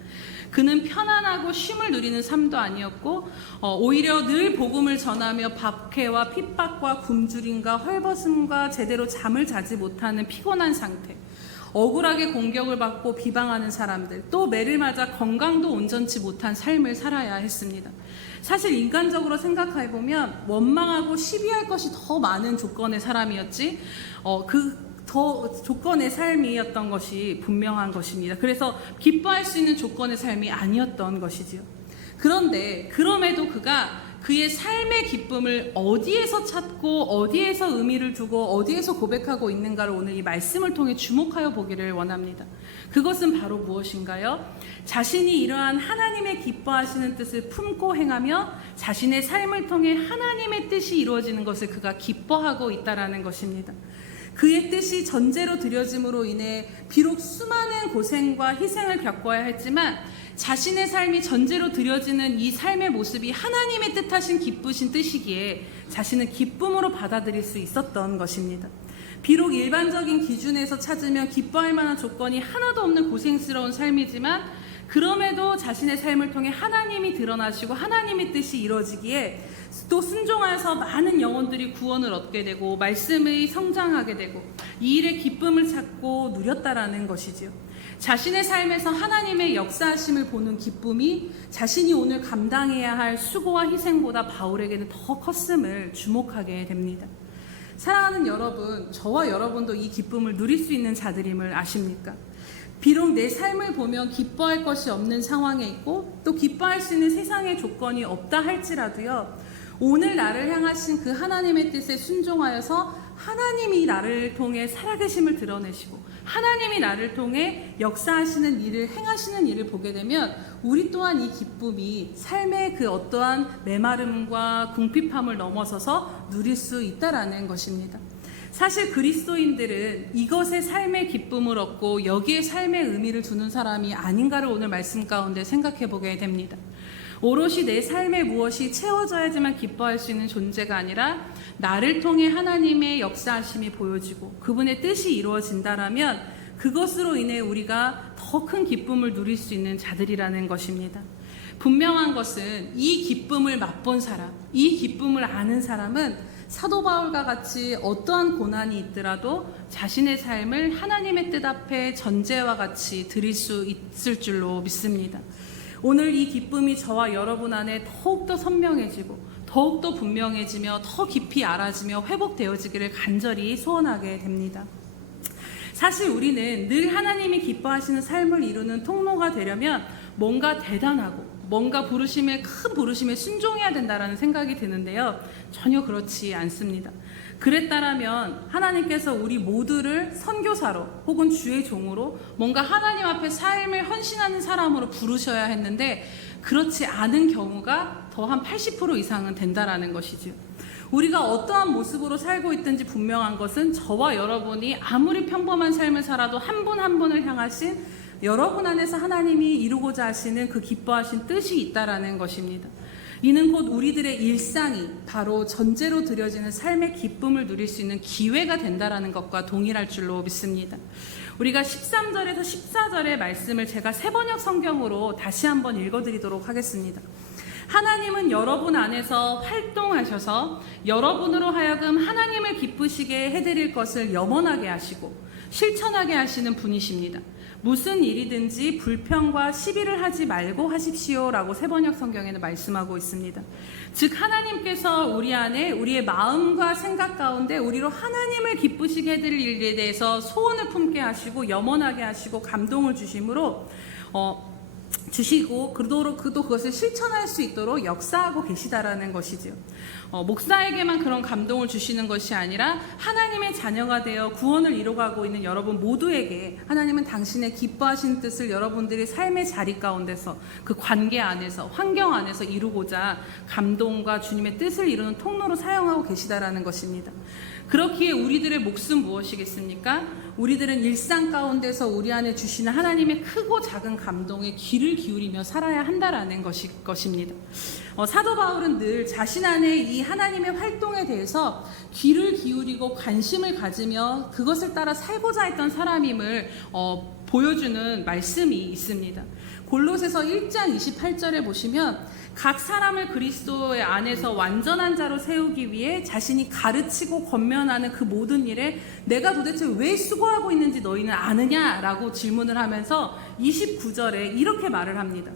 그는 편안하고 쉼을 누리는 삶도 아니었고 오히려 늘 복음을 전하며 박해와 핍박과 굶주림과 헐벗음과 제대로 잠을 자지 못하는 피곤한 상태, 억울하게 공격을 받고 비방하는 사람들, 또 매를 맞아 건강도 온전치 못한 삶을 살아야 했습니다. 사실 인간적으로 생각해보면 원망하고 시비할 것이 더 많은 조건의 사람이었지 더 조건의 삶이었던 것이 분명한 것입니다. 그래서 기뻐할 수 있는 조건의 삶이 아니었던 것이지요. 그런데 그럼에도 그가 그의 삶의 기쁨을 어디에서 찾고 어디에서 의미를 두고 어디에서 고백하고 있는가를 오늘 이 말씀을 통해 주목하여 보기를 원합니다. 그것은 바로 무엇인가요? 자신이 이러한 하나님의 기뻐하시는 뜻을 품고 행하며 자신의 삶을 통해 하나님의 뜻이 이루어지는 것을 그가 기뻐하고 있다라는 것입니다. 그의 뜻이 전제로 드려짐으로 인해 비록 수많은 고생과 희생을 겪어야 했지만 자신의 삶이 전제로 드려지는 이 삶의 모습이 하나님의 뜻하신 기쁘신 뜻이기에 자신은 기쁨으로 받아들일 수 있었던 것입니다. 비록 일반적인 기준에서 찾으면 기뻐할 만한 조건이 하나도 없는 고생스러운 삶이지만 그럼에도 자신의 삶을 통해 하나님이 드러나시고 하나님의 뜻이 이루어지기에 또 순종하여서 많은 영혼들이 구원을 얻게 되고 말씀이 성장하게 되고 이 일의 기쁨을 찾고 누렸다라는 것이지요. 자신의 삶에서 하나님의 역사하심을 보는 기쁨이 자신이 오늘 감당해야 할 수고와 희생보다 바울에게는 더 컸음을 주목하게 됩니다. 사랑하는 여러분, 저와 여러분도 이 기쁨을 누릴 수 있는 자들임을 아십니까? 비록 내 삶을 보면 기뻐할 것이 없는 상황에 있고 또 기뻐할 수 있는 세상의 조건이 없다 할지라도요, 오늘 나를 향하신 그 하나님의 뜻에 순종하여서 하나님이 나를 통해 살아계심을 드러내시고 하나님이 나를 통해 역사하시는 일을 행하시는 일을 보게 되면 우리 또한 이 기쁨이 삶의 그 어떠한 메마름과 궁핍함을 넘어서서 누릴 수 있다라는 것입니다. 사실 그리스도인들은 이것에 삶의 기쁨을 얻고 여기에 삶의 의미를 두는 사람이 아닌가를 오늘 말씀 가운데 생각해 보게 됩니다. 오롯이 내 삶에 무엇이 채워져야지만 기뻐할 수 있는 존재가 아니라 나를 통해 하나님의 역사하심이 보여지고 그분의 뜻이 이루어진다라면 그것으로 인해 우리가 더 큰 기쁨을 누릴 수 있는 자들이라는 것입니다. 분명한 것은 이 기쁨을 맛본 사람, 이 기쁨을 아는 사람은 사도 바울과 같이 어떠한 고난이 있더라도 자신의 삶을 하나님의 뜻 앞에 전제와 같이 드릴 수 있을 줄로 믿습니다. 오늘 이 기쁨이 저와 여러분 안에 더욱더 선명해지고 더욱더 분명해지며 더 깊이 알아지며 회복되어지기를 간절히 소원하게 됩니다. 사실 우리는 늘 하나님이 기뻐하시는 삶을 이루는 통로가 되려면 뭔가 대단하고 뭔가 큰 부르심에 순종해야 된다는 생각이 드는데요, 전혀 그렇지 않습니다. 그랬다라면 하나님께서 우리 모두를 선교사로 혹은 주의 종으로 뭔가 하나님 앞에 삶을 헌신하는 사람으로 부르셔야 했는데 그렇지 않은 경우가 더 한 80% 이상은 된다라는 것이죠. 우리가 어떠한 모습으로 살고 있든지 분명한 것은 저와 여러분이 아무리 평범한 삶을 살아도 한 분 한 분을 향하신 여러분 안에서 하나님이 이루고자 하시는 그 기뻐하신 뜻이 있다라는 것입니다. 이는 곧 우리들의 일상이 바로 전제로 드려지는 삶의 기쁨을 누릴 수 있는 기회가 된다라는 것과 동일할 줄로 믿습니다. 우리가 13절에서 14절의 말씀을 제가 새번역 성경으로 다시 한번 읽어드리도록 하겠습니다. 하나님은 여러분 안에서 활동하셔서 여러분으로 하여금 하나님을 기쁘시게 해드릴 것을 염원하게 하시고 실천하게 하시는 분이십니다. 무슨 일이든지 불평과 시비를 하지 말고 하십시오 라고 새번역 성경에는 말씀하고 있습니다. 즉 하나님께서 우리 안에 우리의 마음과 생각 가운데 우리로 하나님을 기쁘시게 해드릴 일에 대해서 소원을 품게 하시고 염원하게 하시고 감동을 주심으로 주시고 그것을 실천할 수 있도록 역사하고 계시다라는 것이죠. 목사에게만 그런 감동을 주시는 것이 아니라 하나님의 자녀가 되어 구원을 이루어가고 있는 여러분 모두에게 하나님은 당신의 기뻐하신 뜻을 여러분들의 삶의 자리 가운데서 그 관계 안에서 환경 안에서 이루고자 감동과 주님의 뜻을 이루는 통로로 사용하고 계시다라는 것입니다. 그렇기에 우리들의 몫은 무엇이겠습니까? 우리들은 일상 가운데서 우리 안에 주시는 하나님의 크고 작은 감동에 귀를 기울이며 살아야 한다라는 것입니다. 사도 바울은 늘 자신 안에 이 하나님의 활동에 대해서 귀를 기울이고 관심을 가지며 그것을 따라 살고자 했던 사람임을 보여주는 말씀이 있습니다. 골로새서 1장 28절에 보시면 각 사람을 그리스도의 안에서 완전한 자로 세우기 위해 자신이 가르치고 권면하는 그 모든 일에 내가 도대체 왜 수고하고 있는지 너희는 아느냐라고 질문을 하면서 29절에 이렇게 말을 합니다.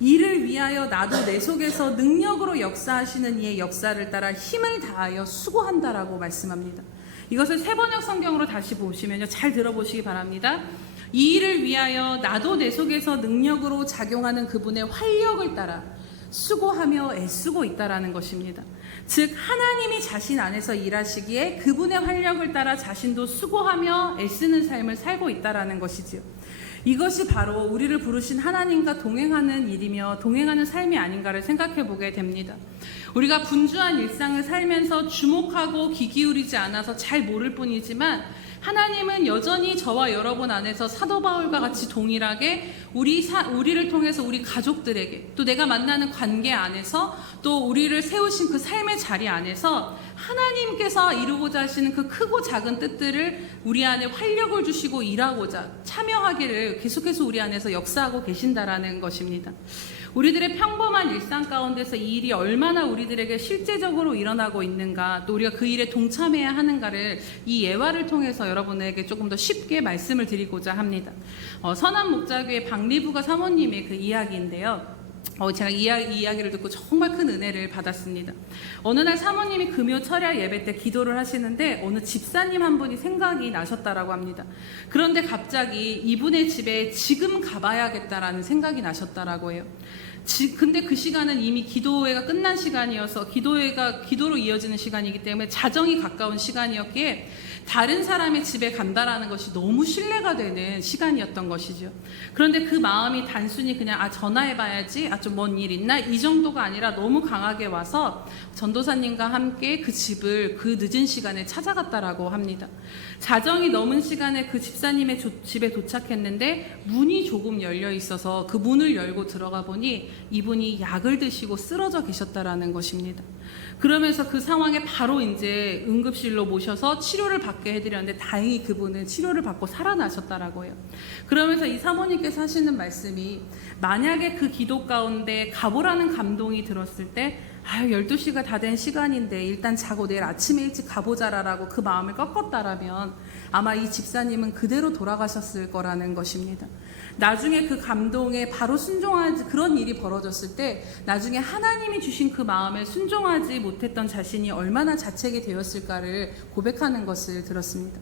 이를 위하여 나도 내 속에서 능력으로 역사하시는 이의 역사를 따라 힘을 다하여 수고한다라고 말씀합니다. 이것을 새번역 성경으로 다시 보시면요, 잘 들어보시기 바랍니다. 이 일을 위하여 나도 내 속에서 능력으로 작용하는 그분의 활력을 따라 수고하며 애쓰고 있다라는 것입니다. 즉 하나님이 자신 안에서 일하시기에 그분의 활력을 따라 자신도 수고하며 애쓰는 삶을 살고 있다라는 것이지요. 이것이 바로 우리를 부르신 하나님과 동행하는 일이며 동행하는 삶이 아닌가를 생각해 보게 됩니다. 우리가 분주한 일상을 살면서 주목하고 귀 기울이지 않아서 잘 모를 뿐이지만 하나님은 여전히 저와 여러분 안에서 사도 바울과 같이 동일하게 우리를 통해서 우리 가족들에게, 또 내가 만나는 관계 안에서, 또 우리를 세우신 그 삶의 자리 안에서 하나님께서 이루고자 하시는 그 크고 작은 뜻들을 우리 안에 활력을 주시고 일하고자 참여하기를 계속해서 우리 안에서 역사하고 계신다라는 것입니다. 우리들의 평범한 일상 가운데서 이 일이 얼마나 우리들에게 실제적으로 일어나고 있는가, 또 우리가 그 일에 동참해야 하는가를 이 예화를 통해서 여러분에게 조금 더 쉽게 말씀을 드리고자 합니다. 선한 목자교회 박리부가 사모님의 그 이야기인데요. 제가 이 이야기를 듣고 정말 큰 은혜를 받았습니다. 어느 날 사모님이 금요 철야 예배 때 기도를 하시는데 어느 집사님 한 분이 생각이 나셨다라고 합니다. 그런데 갑자기 이분의 집에 지금 가봐야겠다라는 생각이 나셨다라고 해요. 근데 그 시간은 이미 기도회가 끝난 시간이어서 기도로 이어지는 시간이기 때문에 자정이 가까운 시간이었기에 다른 사람의 집에 간다라는 것이 너무 신뢰가 되는 시간이었던 것이죠. 그런데 그 마음이 단순히 그냥 전화해봐야지, 좀 뭔 일 있나, 이 정도가 아니라 너무 강하게 와서 전도사님과 함께 그 집을 그 늦은 시간에 찾아갔다라고 합니다. 자정이 넘은 시간에 그 집사님의 집에 도착했는데 문이 조금 열려 있어서 그 문을 열고 들어가 보니 이분이 약을 드시고 쓰러져 계셨다라는 것입니다. 그러면서 그 상황에 바로 이제 응급실로 모셔서 치료를 받게 해드렸는데 다행히 그분은 치료를 받고 살아나셨다라고 해요. 그러면서 이 사모님께서 하시는 말씀이, 만약에 그 기도 가운데 가보라는 감동이 들었을 때 12시가 다 된 시간인데 일단 자고 내일 아침에 일찍 가보자라고 그 마음을 꺾었다라면 아마 이 집사님은 그대로 돌아가셨을 거라는 것입니다. 나중에 그 감동에 바로 순종하지, 그런 일이 벌어졌을 때 나중에 하나님이 주신 그 마음에 순종하지 못했던 자신이 얼마나 자책이 되었을까를 고백하는 것을 들었습니다.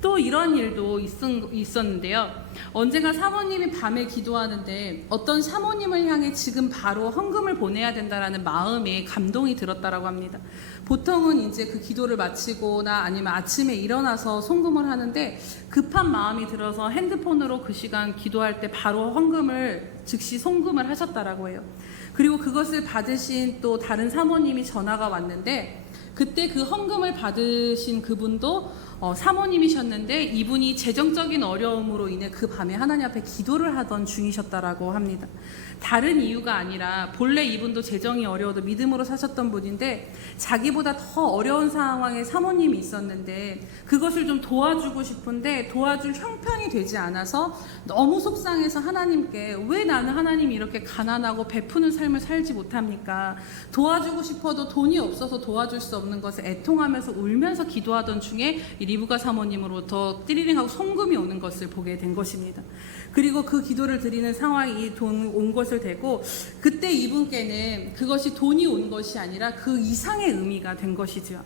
또 이런 일도 있었는데요. 언젠가 사모님이 밤에 기도하는데 어떤 사모님을 향해 지금 바로 헌금을 보내야 된다라는 마음에 감동이 들었다라고 합니다. 보통은 이제 그 기도를 마치거나 아니면 아침에 일어나서 송금을 하는데 급한 마음이 들어서 핸드폰으로 그 시간 기도할 때 바로 헌금을 즉시 송금을 하셨다라고 해요. 그리고 그것을 받으신 또 다른 사모님이 전화가 왔는데 그때 그 헌금을 받으신 그분도 사모님이셨는데 이분이 재정적인 어려움으로 인해 그 밤에 하나님 앞에 기도를 하던 중이셨다라고 합니다. 다른 이유가 아니라 본래 이분도 재정이 어려워도 믿음으로 사셨던 분인데 자기보다 더 어려운 상황에 사모님이 있었는데 그것을 좀 도와주고 싶은데 도와줄 형편이 되지 않아서 너무 속상해서 하나님께, 왜 나는 하나님이 이렇게 가난하고 베푸는 삶을 살지 못합니까? 도와주고 싶어도 돈이 없어서 도와줄 수 없는 것을 애통하면서 울면서 기도하던 중에 이 리브가 사모님으로부터 띠리링하고 송금이 오는 것을 보게 된 것입니다. 그리고 그 기도를 드리는 상황이 이 돈 온 것을 되고, 그때 이분께는 그것이 돈이 온 것이 아니라 그 이상의 의미가 된 것이죠.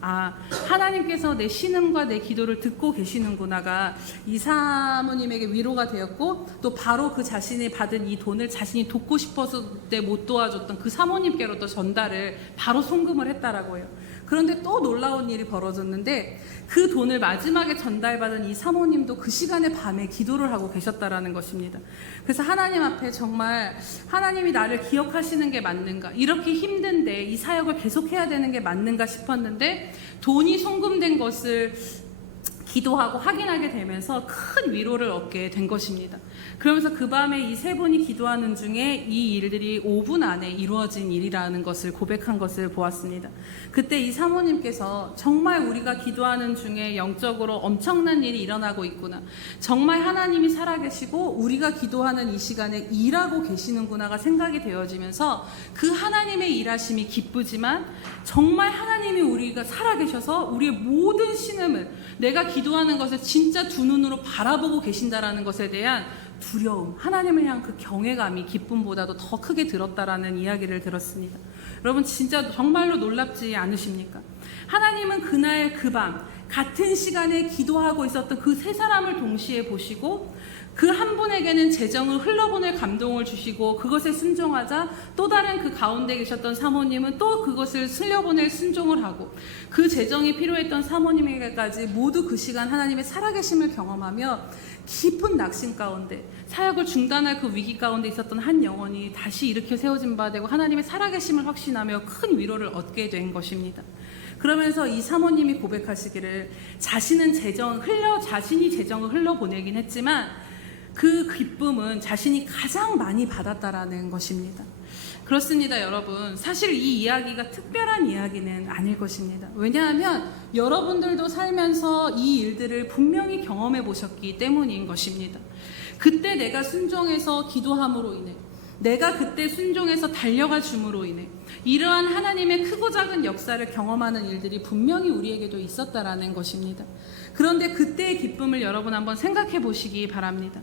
하나님께서 내 신음과 내 기도를 듣고 계시는구나가 이 사모님에게 위로가 되었고, 또 바로 그 자신이 받은 이 돈을 자신이 돕고 싶어서 때 못 도와줬던 그 사모님께로 또 전달을 바로 송금을 했다라고 해요. 그런데 또 놀라운 일이 벌어졌는데 그 돈을 마지막에 전달받은 이 사모님도 그 시간에 밤에 기도를 하고 계셨다라는 것입니다. 그래서 하나님 앞에 정말 하나님이 나를 기억하시는 게 맞는가, 이렇게 힘든데 이 사역을 계속해야 되는 게 맞는가 싶었는데 돈이 송금된 것을 기도하고 확인하게 되면서 큰 위로를 얻게 된 것입니다. 그러면서 그 밤에 이 세 분이 기도하는 중에 이 일들이 5분 안에 이루어진 일이라는 것을 고백한 것을 보았습니다. 그때 이 사모님께서 정말 우리가 기도하는 중에 영적으로 엄청난 일이 일어나고 있구나, 정말 하나님이 살아계시고 우리가 기도하는 이 시간에 일하고 계시는구나가 생각이 되어지면서 그 하나님의 일하심이 기쁘지만 정말 하나님이 우리가 살아계셔서 우리의 모든 신음을, 내가 기도하는 것을 진짜 두 눈으로 바라보고 계신다라는 것에 대한 두려움, 하나님을 향한 그 경외감이 기쁨보다도 더 크게 들었다라는 이야기를 들었습니다. 여러분 진짜 정말로 놀랍지 않으십니까? 하나님은 그날 그 밤 같은 시간에 기도하고 있었던 그 세 사람을 동시에 보시고 그 한 분에게는 재정을 흘러보낼 감동을 주시고 그것에 순종하자 또 다른 그 가운데 계셨던 사모님은 또 그것을 흘려보낼 순종을 하고 그 재정이 필요했던 사모님에게까지 모두 그 시간 하나님의 살아계심을 경험하며 깊은 낙심 가운데 사역을 중단할 그 위기 가운데 있었던 한 영혼이 다시 일으켜 세워진 바 되고 하나님의 살아계심을 확신하며 큰 위로를 얻게 된 것입니다. 그러면서 이 사모님이 고백하시기를 자신이 재정을 흘려보내긴 했지만 그 기쁨은 자신이 가장 많이 받았다라는 것입니다. 그렇습니다, 여러분. 사실 이 이야기가 특별한 이야기는 아닐 것입니다. 왜냐하면 여러분들도 살면서 이 일들을 분명히 경험해 보셨기 때문인 것입니다. 그때 내가 순종해서 기도함으로 인해, 내가 그때 순종해서 달려가 줌으로 인해 이러한 하나님의 크고 작은 역사를 경험하는 일들이 분명히 우리에게도 있었다라는 것입니다. 그런데 그때의 기쁨을 여러분 한번 생각해 보시기 바랍니다.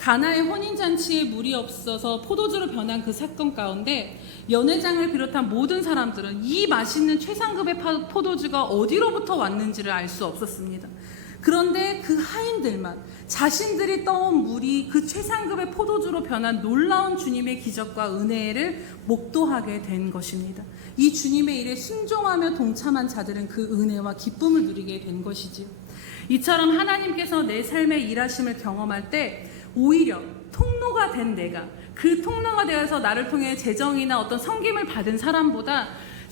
가나의 혼인잔치에 물이 없어서 포도주로 변한 그 사건 가운데 연회장을 비롯한 모든 사람들은 이 맛있는 최상급의 포도주가 어디로부터 왔는지를 알 수 없었습니다. 그런데 그 하인들만 자신들이 떠온 물이 그 최상급의 포도주로 변한 놀라운 주님의 기적과 은혜를 목도하게 된 것입니다. 이 주님의 일에 순종하며 동참한 자들은 그 은혜와 기쁨을 누리게 된 것이지요. 이처럼 하나님께서 내 삶의 일하심을 경험할 때 오히려 통로가 된 내가, 그 통로가 되어서 나를 통해 재정이나 어떤 섬김을 받은 사람보다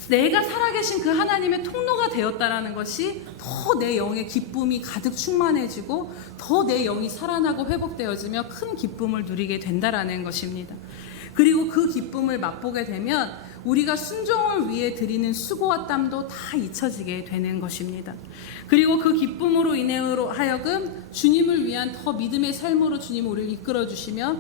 내가 살아계신 그 하나님의 통로가 되었다라는 것이 더 내 영의 기쁨이 가득 충만해지고 더 내 영이 살아나고 회복되어지며 큰 기쁨을 누리게 된다라는 것입니다. 그리고 그 기쁨을 맛보게 되면 우리가 순종을 위해 드리는 수고와 땀도 다 잊혀지게 되는 것입니다. 그리고 그 기쁨으로 인해로 하여금 주님을 위한 더 믿음의 삶으로 주님 우리를 이끌어 주시며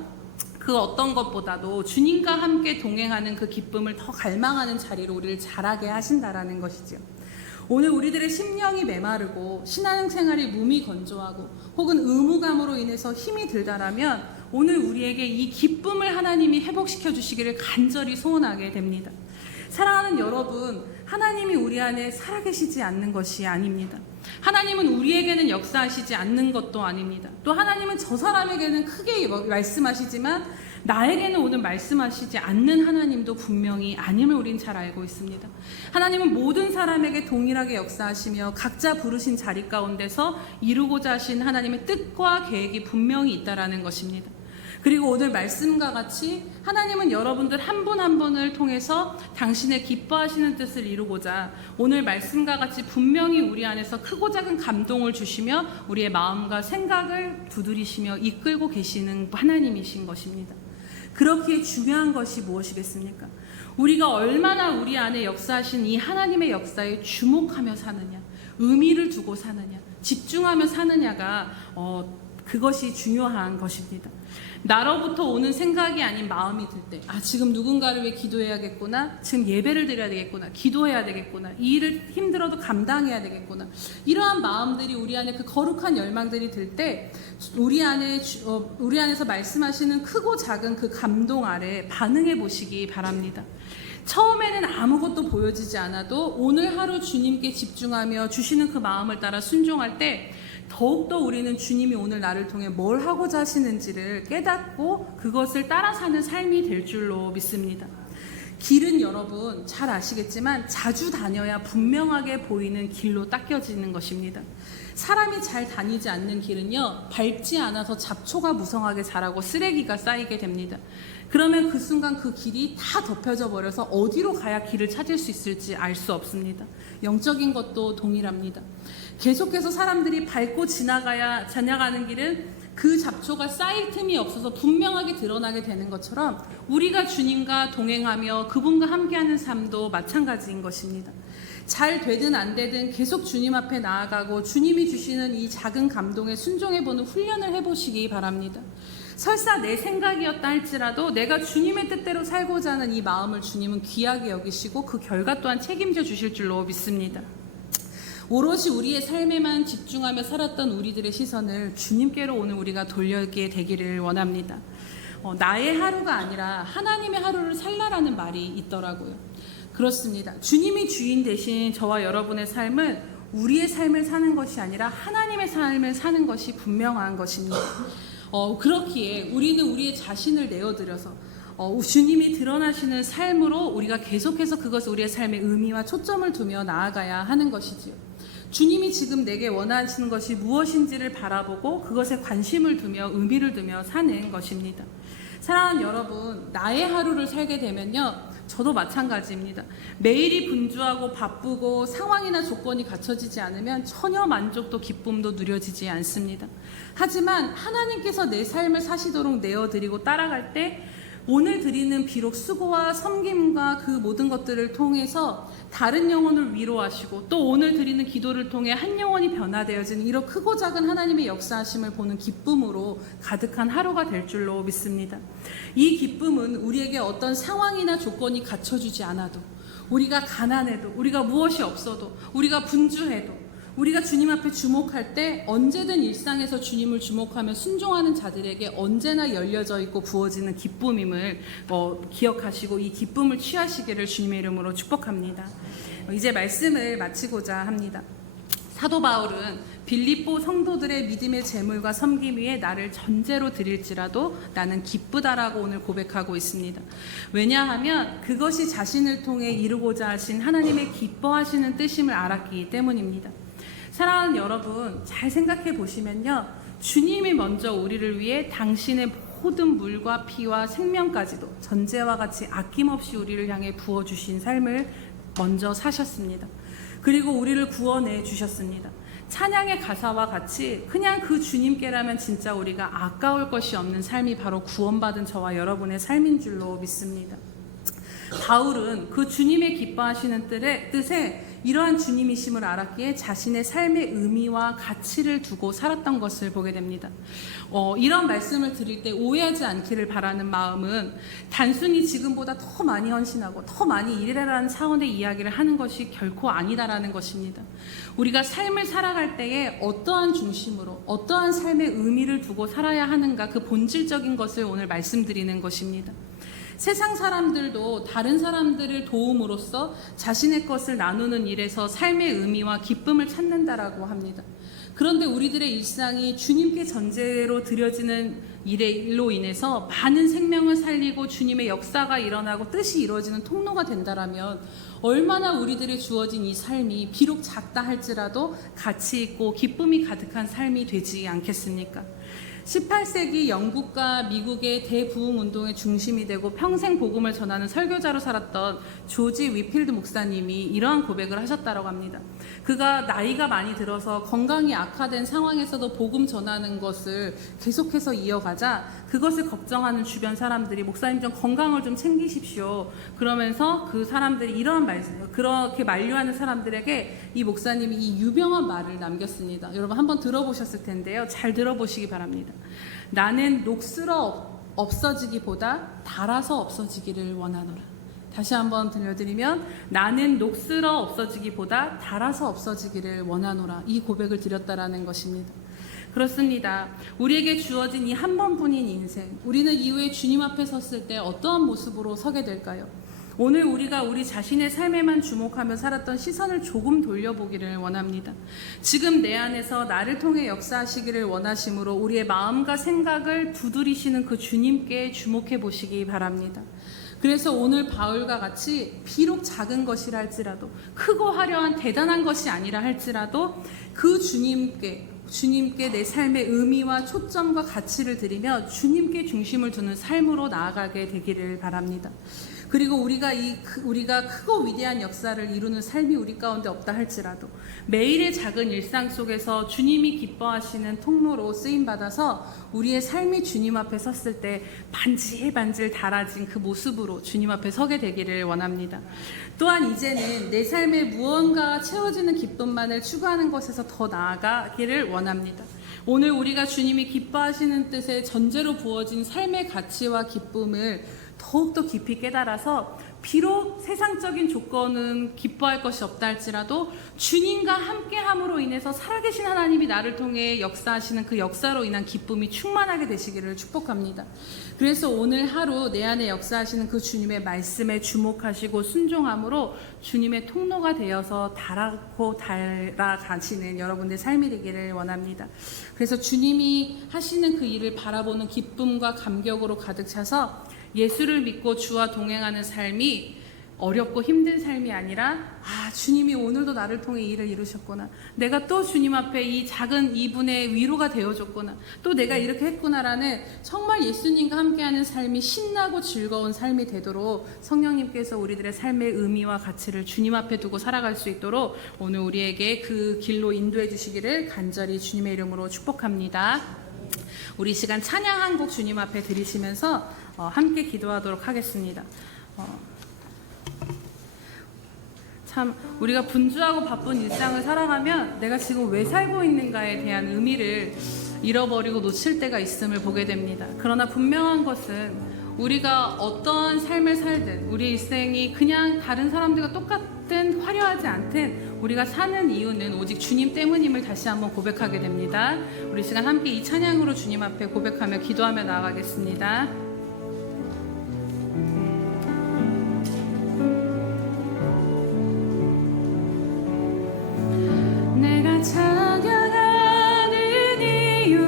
그 어떤 것보다도 주님과 함께 동행하는 그 기쁨을 더 갈망하는 자리로 우리를 자라게 하신다라는 것이죠. 오늘 우리들의 심령이 메마르고 신앙생활이 몸이 건조하고 혹은 의무감으로 인해서 힘이 들다라면 오늘 우리에게 이 기쁨을 하나님이 회복시켜 주시기를 간절히 소원하게 됩니다. 사랑하는 여러분, 하나님이 우리 안에 살아계시지 않는 것이 아닙니다. 하나님은 우리에게는 역사하시지 않는 것도 아닙니다. 또 하나님은 저 사람에게는 크게 말씀하시지만 나에게는 오늘 말씀하시지 않는 하나님도 분명히 아님을 우린 잘 알고 있습니다. 하나님은 모든 사람에게 동일하게 역사하시며 각자 부르신 자리 가운데서 이루고자 하신 하나님의 뜻과 계획이 분명히 있다라는 것입니다. 그리고 오늘 말씀과 같이 하나님은 여러분들 한 분 한 분을 통해서 당신의 기뻐하시는 뜻을 이루고자 오늘 말씀과 같이 분명히 우리 안에서 크고 작은 감동을 주시며 우리의 마음과 생각을 두드리시며 이끌고 계시는 하나님이신 것입니다. 그렇기에 중요한 것이 무엇이겠습니까? 우리가 얼마나 우리 안에 역사하신 이 하나님의 역사에 주목하며 사느냐, 의미를 두고 사느냐, 집중하며 사느냐가 그것이 중요한 것입니다. 나로부터 오는 생각이 아닌 마음이 들 때, 지금 누군가를 위해 기도해야겠구나, 지금 예배를 드려야 되겠구나, 기도해야 되겠구나, 이 일을 힘들어도 감당해야 되겠구나, 이러한 마음들이 우리 안에 그 거룩한 열망들이 들 때 우리 안에서 말씀하시는 크고 작은 그 감동 아래 반응해 보시기 바랍니다. 처음에는 아무것도 보여지지 않아도 오늘 하루 주님께 집중하며 주시는 그 마음을 따라 순종할 때 더욱더 우리는 주님이 오늘 나를 통해 뭘 하고자 하시는지를 깨닫고 그것을 따라 사는 삶이 될 줄로 믿습니다. 길은 여러분 잘 아시겠지만 자주 다녀야 분명하게 보이는 길로 닦여지는 것입니다. 사람이 잘 다니지 않는 길은요, 밟지 않아서 잡초가 무성하게 자라고 쓰레기가 쌓이게 됩니다. 그러면 그 순간 그 길이 다 덮여져 버려서 어디로 가야 길을 찾을 수 있을지 알 수 없습니다. 영적인 것도 동일합니다. 계속해서 사람들이 밟고 지나가는 길은 그 잡초가 쌓일 틈이 없어서 분명하게 드러나게 되는 것처럼 우리가 주님과 동행하며 그분과 함께하는 삶도 마찬가지인 것입니다. 잘 되든 안 되든 계속 주님 앞에 나아가고 주님이 주시는 이 작은 감동에 순종해보는 훈련을 해보시기 바랍니다. 설사 내 생각이었다 할지라도 내가 주님의 뜻대로 살고자 하는 이 마음을 주님은 귀하게 여기시고 그 결과 또한 책임져 주실 줄로 믿습니다. 오롯이 우리의 삶에만 집중하며 살았던 우리들의 시선을 주님께로 오늘 우리가 돌리게 되기를 원합니다. 나의 하루가 아니라 하나님의 하루를 살라라는 말이 있더라고요. 그렇습니다. 주님이 주인 대신 저와 여러분의 삶은 우리의 삶을 사는 것이 아니라 하나님의 삶을 사는 것이 분명한 것입니다. 그렇기에 우리는 우리의 자신을 내어드려서 주님이 드러나시는 삶으로 우리가 계속해서 그것을 우리의 삶의 의미와 초점을 두며 나아가야 하는 것이지요. 주님이 지금 내게 원하시는 것이 무엇인지를 바라보고 그것에 관심을 두며 의미를 두며 사는 것입니다. 사랑하는 여러분, 나의 하루를 살게 되면요, 저도 마찬가지입니다. 매일이 분주하고 바쁘고 상황이나 조건이 갖춰지지 않으면 전혀 만족도 기쁨도 누려지지 않습니다. 하지만 하나님께서 내 삶을 사시도록 내어드리고 따라갈 때 오늘 드리는 비록 수고와 섬김과 그 모든 것들을 통해서 다른 영혼을 위로하시고 또 오늘 드리는 기도를 통해 한 영혼이 변화되어지는 이런 크고 작은 하나님의 역사하심을 보는 기쁨으로 가득한 하루가 될 줄로 믿습니다. 이 기쁨은 우리에게 어떤 상황이나 조건이 갖춰주지 않아도, 우리가 가난해도, 우리가 무엇이 없어도, 우리가 분주해도, 우리가 주님 앞에 주목할 때 언제든 일상에서 주님을 주목하며 순종하는 자들에게 언제나 열려져 있고 부어지는 기쁨임을 기억하시고 이 기쁨을 취하시기를 주님의 이름으로 축복합니다. 이제 말씀을 마치고자 합니다. 사도 바울은 빌립보 성도들의 믿음의 제물과 섬김 위에 나를 전제로 드릴지라도 나는 기쁘다라고 오늘 고백하고 있습니다. 왜냐하면 그것이 자신을 통해 이루고자 하신 하나님의 기뻐하시는 뜻임을 알았기 때문입니다. 사랑하는 여러분, 잘 생각해 보시면요, 주님이 먼저 우리를 위해 당신의 모든 물과 피와 생명까지도 전제와 같이 아낌없이 우리를 향해 부어주신 삶을 먼저 사셨습니다. 그리고 우리를 구원해 주셨습니다. 찬양의 가사와 같이 그냥 그 주님께라면 진짜 우리가 아까울 것이 없는 삶이 바로 구원받은 저와 여러분의 삶인 줄로 믿습니다. 바울은 그 주님의 기뻐하시는 뜻에 이러한 주님이심을 알았기에 자신의 삶의 의미와 가치를 두고 살았던 것을 보게 됩니다. 이런 말씀을 드릴 때 오해하지 않기를 바라는 마음은 단순히 지금보다 더 많이 헌신하고 더 많이 일해라라는 차원의 이야기를 하는 것이 결코 아니다라는 것입니다. 우리가 삶을 살아갈 때에 어떠한 중심으로 어떠한 삶의 의미를 두고 살아야 하는가, 그 본질적인 것을 오늘 말씀드리는 것입니다. 세상 사람들도 다른 사람들을 도움으로써 자신의 것을 나누는 일에서 삶의 의미와 기쁨을 찾는다라고 합니다. 그런데 우리들의 일상이 주님께 전제로 드려지는 일로 인해서 많은 생명을 살리고 주님의 역사가 일어나고 뜻이 이루어지는 통로가 된다라면 얼마나 우리들의 주어진 이 삶이 비록 작다 할지라도 가치 있고 기쁨이 가득한 삶이 되지 않겠습니까? 18세기 영국과 미국의 대부흥운동의 중심이 되고 평생 복음을 전하는 설교자로 살았던 조지 위필드 목사님이 이러한 고백을 하셨다고 합니다. 그가 나이가 많이 들어서 건강이 악화된 상황에서도 복음 전하는 것을 계속해서 이어가자 그것을 걱정하는 주변 사람들이 목사님 좀 건강을 좀 챙기십시오. 그러면서 그 사람들이 그렇게 만류하는 사람들에게 이 목사님이 이 유명한 말을 남겼습니다. 여러분 한번 들어보셨을 텐데요. 잘 들어보시기 바랍니다. 나는 녹슬어 없어지기보다 닳아서 없어지기를 원하노라. 다시 한번 들려드리면 나는 녹슬어 없어지기보다 닳아서 없어지기를 원하노라. 이 고백을 드렸다라는 것입니다. 그렇습니다. 우리에게 주어진 이 한 번뿐인 인생, 우리는 이후에 주님 앞에 섰을 때 어떠한 모습으로 서게 될까요? 오늘 우리가 우리 자신의 삶에만 주목하며 살았던 시선을 조금 돌려보기를 원합니다. 지금 내 안에서 나를 통해 역사하시기를 원하심으로 우리의 마음과 생각을 두드리시는 그 주님께 주목해 보시기 바랍니다. 그래서 오늘 바울과 같이 비록 작은 것이라 할지라도 크고 화려한 대단한 것이 아니라 할지라도 그 주님께 내 삶의 의미와 초점과 가치를 드리며 주님께 중심을 두는 삶으로 나아가게 되기를 바랍니다. 그리고 우리가 크고 위대한 역사를 이루는 삶이 우리 가운데 없다 할지라도 매일의 작은 일상 속에서 주님이 기뻐하시는 통로로 쓰임받아서 우리의 삶이 주님 앞에 섰을 때 반질반질 달아진 그 모습으로 주님 앞에 서게 되기를 원합니다. 또한 이제는 내 삶에 무언가 채워지는 기쁨만을 추구하는 것에서 더 나아가기를 원합니다. 오늘 우리가 주님이 기뻐하시는 뜻에 전제로 부어진 삶의 가치와 기쁨을 더욱더 깊이 깨달아서 비록 세상적인 조건은 기뻐할 것이 없다 할지라도 주님과 함께함으로 인해서 살아계신 하나님이 나를 통해 역사하시는 그 역사로 인한 기쁨이 충만하게 되시기를 축복합니다. 그래서 오늘 하루 내 안에 역사하시는 그 주님의 말씀에 주목하시고 순종함으로 주님의 통로가 되어서 달아고 달아가시는 여러분들의 삶이 되기를 원합니다. 그래서 주님이 하시는 그 일을 바라보는 기쁨과 감격으로 가득 차서 예수를 믿고 주와 동행하는 삶이 어렵고 힘든 삶이 아니라 주님이 오늘도 나를 통해 일을 이루셨구나, 내가 또 주님 앞에 이 작은 이분의 위로가 되어줬구나, 또 내가 이렇게 했구나라는 정말 예수님과 함께하는 삶이 신나고 즐거운 삶이 되도록 성령님께서 우리들의 삶의 의미와 가치를 주님 앞에 두고 살아갈 수 있도록 오늘 우리에게 그 길로 인도해 주시기를 간절히 주님의 이름으로 축복합니다. 우리 시간 찬양 한 곡 주님 앞에 드리시면서 함께 기도하도록 하겠습니다. 참 우리가 분주하고 바쁜 일상을 살아가면 내가 지금 왜 살고 있는가에 대한 의미를 잃어버리고 놓칠 때가 있음을 보게 됩니다. 그러나 분명한 것은 우리가 어떠한 삶을 살든 우리 일생이 그냥 다른 사람들과 똑같든 화려하지 않든 우리가 사는 이유는 오직 주님 때문임을 다시 한번 고백하게 됩니다. 우리 시간 함께 이 찬양으로 주님 앞에 고백하며 기도하며 나아가겠습니다. 내가 찬양하는 이유,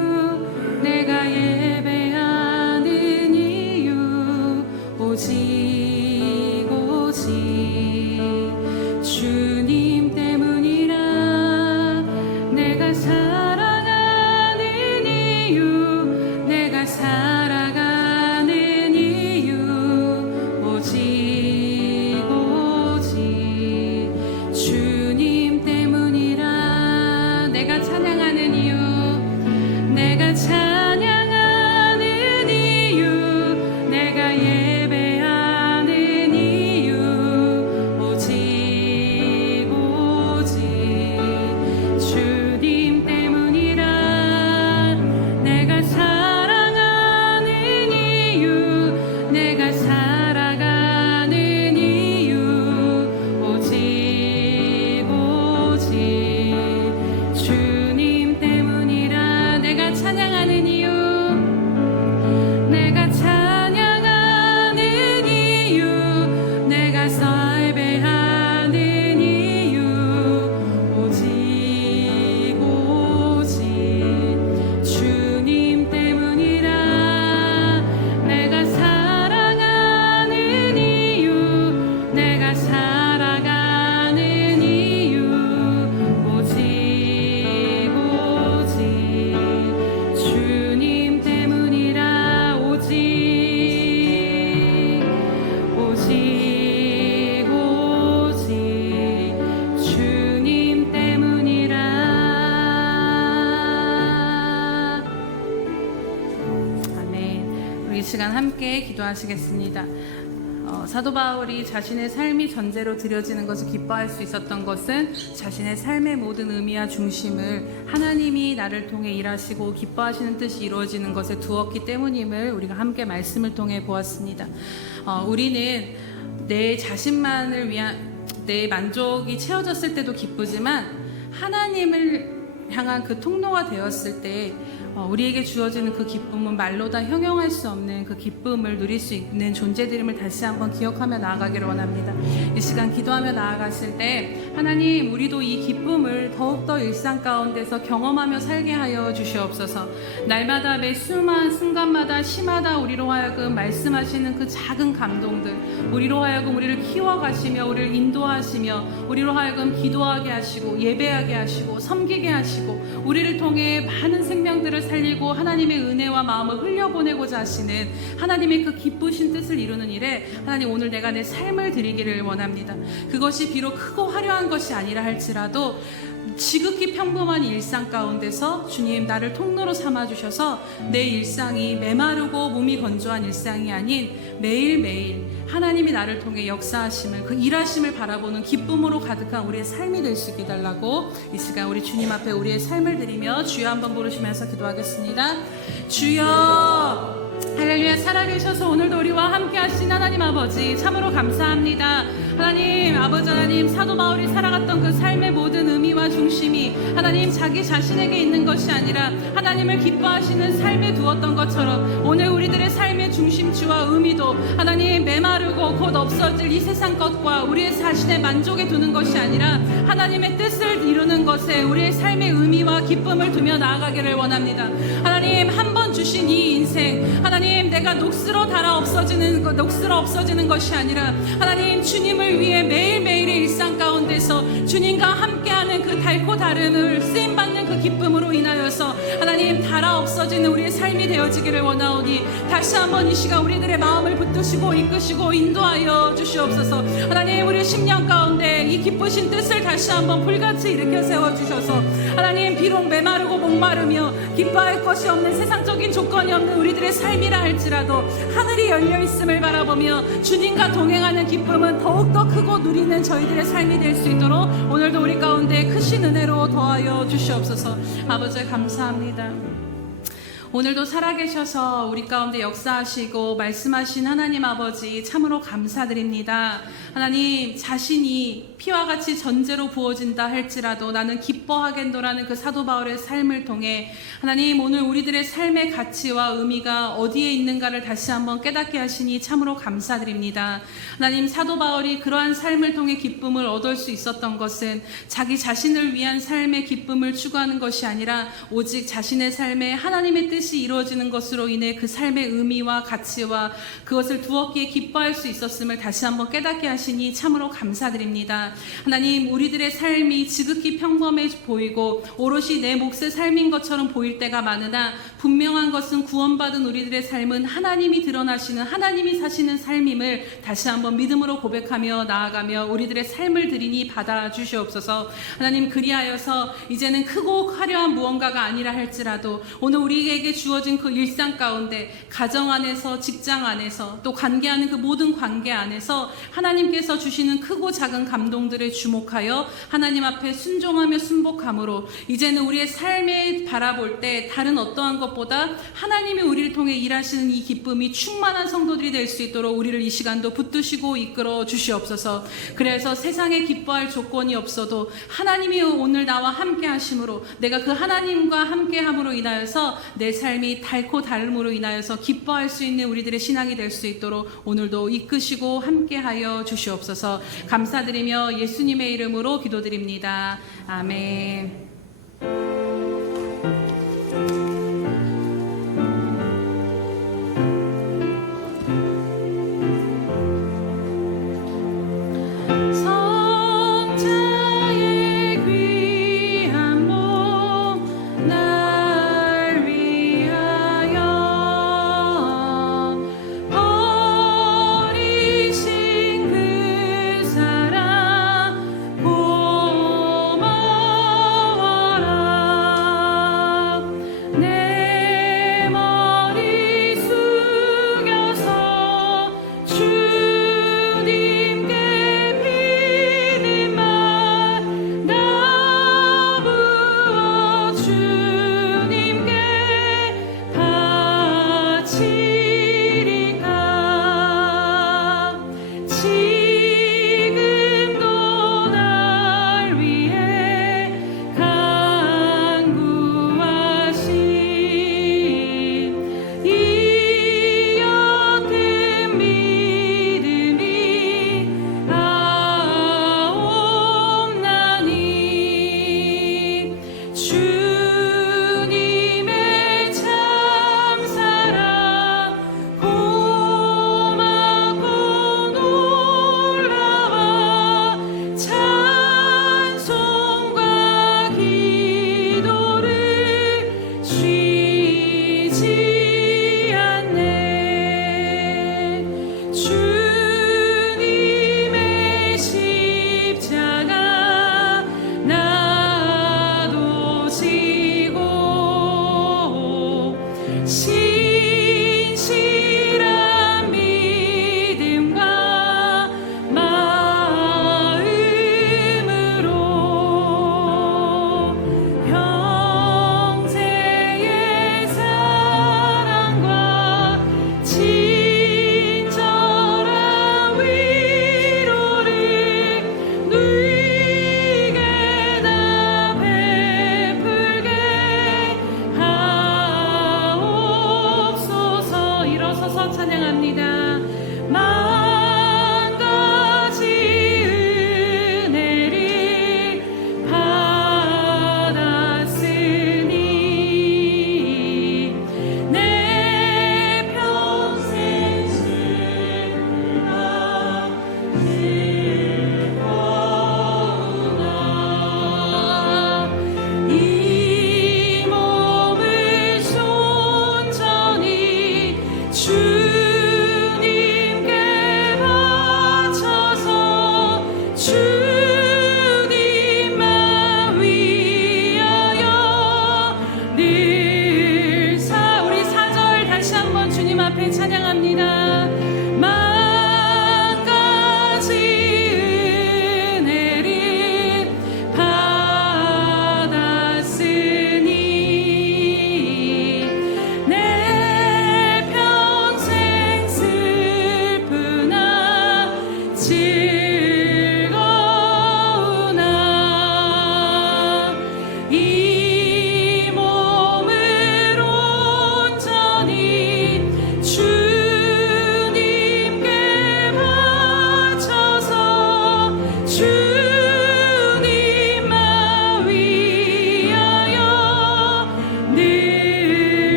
내가 예배하는 이유, 오직 주님 때문이라. 내가 사랑하는 이유, 내가 살아가는 이유, 오직 주님 때문이라. 내가 찬양하는 이유, 내가 찬양하는 이유, 내가 예배하는 이유, 오직 주님 때문이라. 내가 사랑하는 이유, 내가 살아가는 이유, 오직 주님 때문이라. 내가 찬양하는 이유, 내가 찬양하는 이유, 내가 예배하는 이유, 오직 주님 때문이라. 내가 사랑하는 이유, 내가 살아가는 이유, 오직 주님 때문이라. 주님 때문이라. 아멘. 우리 이 시간 함께 기도하시겠습니다. 사도 바울이 자신의 삶이 전제로 드려지는 것을 기뻐할 수 있었던 것은 자신의 삶의 모든 의미와 중심을 하나님이 나를 통해 일하시고 기뻐하시는 뜻이 이루어지는 것에 두었기 때문임을 우리가 함께 말씀을 통해 보았습니다. 우리는 내 자신만을 위한 내 만족이 채워졌을 때도 기쁘지만 하나님을 향한 그 통로가 되었을 때 우리에게 주어지는 그 기쁨은 말로 다 형용할 수 없는 그 기쁨을 누릴 수 있는 존재들임을 다시 한번 기억하며 나아가기를 원합니다. 이 시간 기도하며 나아갔을 때 하나님, 우리도 이 기쁨을 더욱더 일상 가운데서 경험하며 살게 하여 주시옵소서. 날마다 매 순간마다 시마다 우리로 하여금 말씀하시는 그 작은 감동들, 우리로 하여금 우리를 키워가시며 우리를 인도하시며 우리로 하여금 기도하게 하시고 예배하게 하시고 섬기게 하시고 우리를 통해 많은 생명들을 살리고 하나님의 은혜와 마음을 흘려보내고자 하시는 하나님의 그 기쁘신 뜻을 이루는 일에 하나님, 오늘 내가 내 삶을 드리기를 원합니다. 그것이 비록 크고 화려한 것이 아니라 할지라도 지극히 평범한 일상 가운데서 주님 나를 통로로 삼아주셔서 내 일상이 메마르고 몸이 건조한 일상이 아닌 매일매일 하나님이 나를 통해 역사하심을, 그 일하심을 바라보는 기쁨으로 가득한 우리의 삶이 될 수 있게 달라고 이 시간 우리 주님 앞에 우리의 삶을 드리며 주여 한번 부르시면서 기도하겠습니다. 주여, 할렐루야. 살아계셔서 오늘도 우리와 함께 하신 하나님 아버지 참으로 감사합니다. 하나님 아버지, 하나님 사도 바울이 살아갔던 그 삶의 모든 의미와 중심이 하나님 자기 자신에게 있는 것이 아니라 하나님을 기뻐하시는 삶에 두었던 것처럼 오늘 우리들의 삶의 중심지와 의미도 하나님 메마르고 곧 없어질 이 세상 것과 우리의 자신의 만족에 두는 것이 아니라 하나님의 뜻을 이루는 것에 우리의 삶의 의미와 기쁨을 두며 나아가기를 원합니다. 하나님 한 번 주신 이 인생, 하나님 내가 녹슬어 달아 없어지는 것이 아니라 하나님 주님을 위해 매일매일의 일상 가운데서 주님과 함께하는 그 달고 다름을 쓰임받는 그 기쁨으로 인하여서 하나님 달아 없어지는 우리의 삶이 되어지기를 원하오니 다시 한번 이 시간 우리들의 마음을 붙드시고 이끄시고 인도하여 주시옵소서. 하나님 우리의 심령 가운데 이 기쁘신 뜻을 다시 한번 불같이 일으켜 세워주셔서 하나님 비록 메마르고 목마르며 기뻐할 것이 없는 세상적인 조건이 없는 우리들의 삶이라 할지라도 하늘이 열려 있음을 바라보며 주님과 동행하는 기쁨은 더욱더 크고 누리는 저희들의 삶이 될 수 있도록 오늘도 우리 가운데 크신 은혜로 더하여 주시옵소서. 아버지 감사합니다. 오늘도 살아계셔서 우리 가운데 역사하시고 말씀하신 하나님 아버지 참으로 감사드립니다. 하나님 자신이 피와 같이 전제로 부어진다 할지라도 나는 기뻐하겠노라는 그 사도 바울의 삶을 통해 하나님 오늘 우리들의 삶의 가치와 의미가 어디에 있는가를 다시 한번 깨닫게 하시니 참으로 감사드립니다. 하나님 사도 바울이 그러한 삶을 통해 기쁨을 얻을 수 있었던 것은 자기 자신을 위한 삶의 기쁨을 추구하는 것이 아니라 오직 자신의 삶에 하나님의 뜻이 이루어지는 것으로 인해 그 삶의 의미와 가치와 그것을 두었기에 기뻐할 수 있었음을 다시 한번 깨닫게 하시니 참으로 감사드립니다. 하나님 우리들의 삶이 지극히 평범해 보이고 오롯이 내 몫의 삶인 것처럼 보일 때가 많으나 분명한 것은 구원받은 우리들의 삶은 하나님이 드러나시는 하나님이 사시는 삶임을 다시 한번 믿음으로 고백하며 나아가며 우리들의 삶을 드리니 받아주시옵소서. 하나님 그리하여서 이제는 크고 화려한 무언가가 아니라 할지라도 오늘 우리에게 주어진 그 일상 가운데 가정 안에서 직장 안에서 또 관계하는 그 모든 관계 안에서 하나님께서 주시는 크고 작은 감동들을 주목하여 하나님 앞에 순종하며 순복함으로 이제는 우리의 삶에 바라볼 때 다른 어떠한 것보다 하나님이 우리를 통해 일하시는 이 기쁨이 충만한 성도들이 될 수 있도록 우리를 이 시간도 붙드시고 이끌어 주시옵소서. 그래서 세상에 기뻐할 조건이 없어도 하나님이 오늘 나와 함께 하심으로 내가 그 하나님과 함께 함으로 인하여서 내 삶이 달고 다름으로 인하여서 기뻐할 수 있는 우리들의 신앙이 될 수 있도록 오늘도 이끄시고 함께하여 주시옵소서. 감사드리며 예수님의 이름으로 기도드립니다. 아멘. 고마워라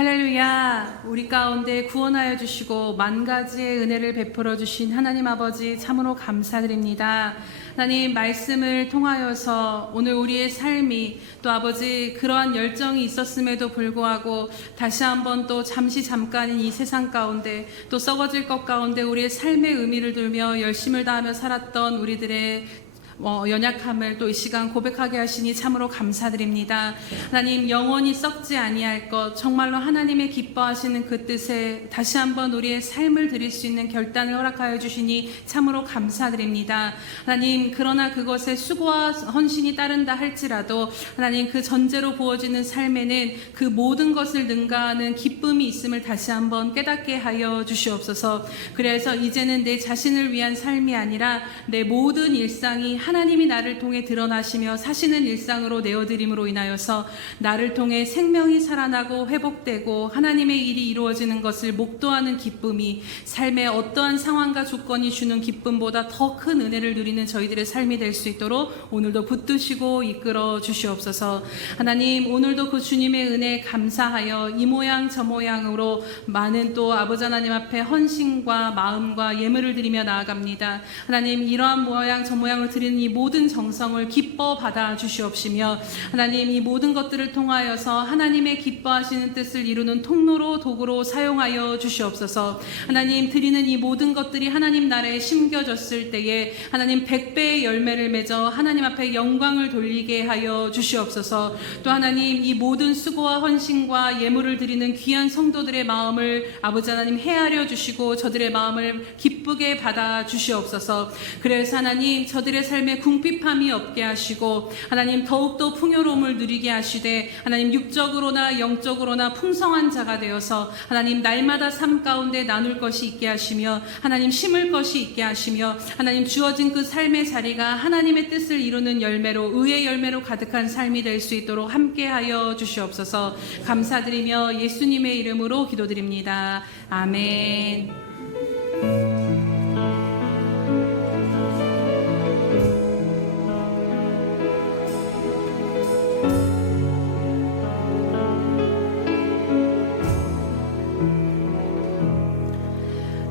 할렐루야. 우리 가운데 구원하여 주시고 만 가지의 은혜를 베풀어 주신 하나님 아버지 참으로 감사드립니다. 하나님 말씀을 통하여서 오늘 우리의 삶이 또 아버지 그러한 열정이 있었음에도 불구하고 다시 한번 또 잠깐인 이 세상 가운데 또 썩어질 것 가운데 우리의 삶의 의미를 들며 열심을 다하며 살았던 우리들의 연약함을 또 이 시간 고백하게 하시니 참으로 감사드립니다. 하나님 영원히 썩지 아니할 것 정말로 하나님의 기뻐하시는 그 뜻에 다시 한번 우리의 삶을 드릴 수 있는 결단을 허락하여 주시니 참으로 감사드립니다. 하나님 그러나 그것에 수고와 헌신이 따른다 할지라도 하나님 그 전제로 부어지는 삶에는 그 모든 것을 능가하는 기쁨이 있음을 다시 한번 깨닫게 하여 주시옵소서. 그래서 이제는 내 자신을 위한 삶이 아니라 내 모든 일상이 하나님이 나를 통해 드러나시며 사시는 일상으로 내어드림으로 인하여서 나를 통해 생명이 살아나고 회복되고 하나님의 일이 이루어지는 것을 목도하는 기쁨이 삶의 어떠한 상황과 조건이 주는 기쁨보다 더 큰 은혜를 누리는 저희들의 삶이 될 수 있도록 오늘도 붙드시고 이끌어 주시옵소서. 하나님 오늘도 그 주님의 은혜에 감사하여 이 모양 저 모양으로 많은 또 아버지 하나님 앞에 헌신과 마음과 예물을 드리며 나아갑니다. 하나님 이러한 모양 저 모양을 드리는 이 모든 정성을 기뻐 받아 주시옵시며 하나님 이 모든 것들을 통하여서 하나님의 기뻐하시는 뜻을 이루는 통로로 도구로 사용하여 주시옵소서. 하나님 드리는 이 모든 것들이 하나님 나라에 심겨졌을 때에 하나님 100배의 열매를 맺어 하나님 앞에 영광을 돌리게 하여 주시옵소서. 또 하나님 이 모든 수고와 헌신과 예물을 드리는 귀한 성도들의 마음을 아버지 하나님 헤아려 주시고 저들의 마음을 기쁘게 받아 주시옵소서. 그래서 하나님 저들의 삶에 궁핍함이 없게 하시고 하나님 더욱더 풍요로움을 누리게 하시되 하나님 육적으로나 영적으로나 풍성한 자가 되어서 하나님 날마다 삶 가운데 나눌 것이 있게 하시며 하나님 심을 것이 있게 하시며 하나님 주어진 그 삶의 자리가 하나님의 뜻을 이루는 열매로 의의 열매로 가득한 삶이 될 수 있도록 함께하여 주시옵소서. 감사드리며 예수님의 이름으로 기도드립니다. 아멘.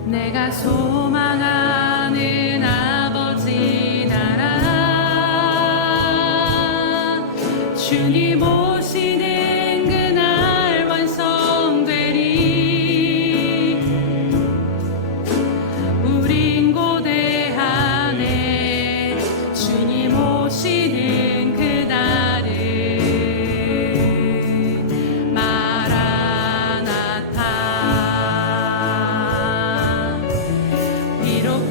내가 소망하는 아버지 나라 주님 오시는 그날 완성되리. 우린 고대하네 주님 오시는 그날을 마라나타. 비록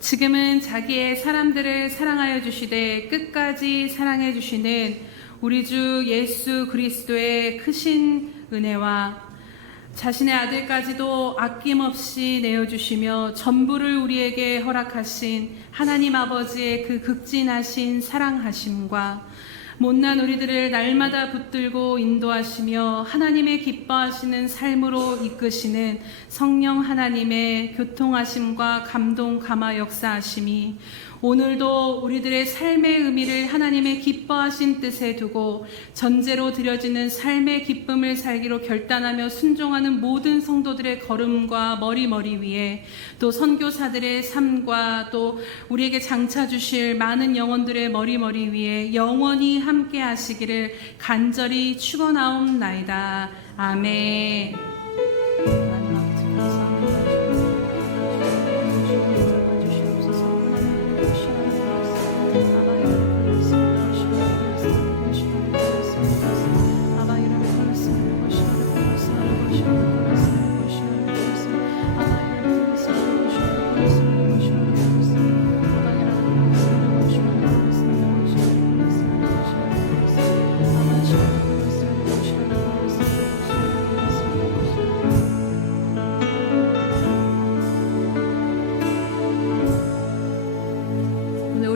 지금은 자기의 사람들을 사랑하여 주시되 끝까지 사랑해 주시는 우리 주 예수 그리스도의 크신 은혜와 자신의 아들까지도 아낌없이 내어주시며 전부를 우리에게 허락하신 하나님 아버지의 그 극진하신 사랑하심과 못난 우리들을 날마다 붙들고 인도하시며 하나님의 기뻐하시는 삶으로 이끄시는 성령 하나님의 교통하심과 감동 감화 역사하심이 오늘도 우리들의 삶의 의미를 하나님의 기뻐하신 뜻에 두고 전제로 드려지는 삶의 기쁨을 살기로 결단하며 순종하는 모든 성도들의 걸음과 머리 위에 또 선교사들의 삶과 또 우리에게 장차 주실 많은 영혼들의 머리 위에 영원히 함께 하시기를 간절히 축원하옵나이다. 아멘.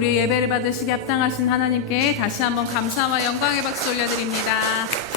우리 예배를 받으시기 합당하신 하나님께 다시 한번 감사와 영광의 박수 올려드립니다.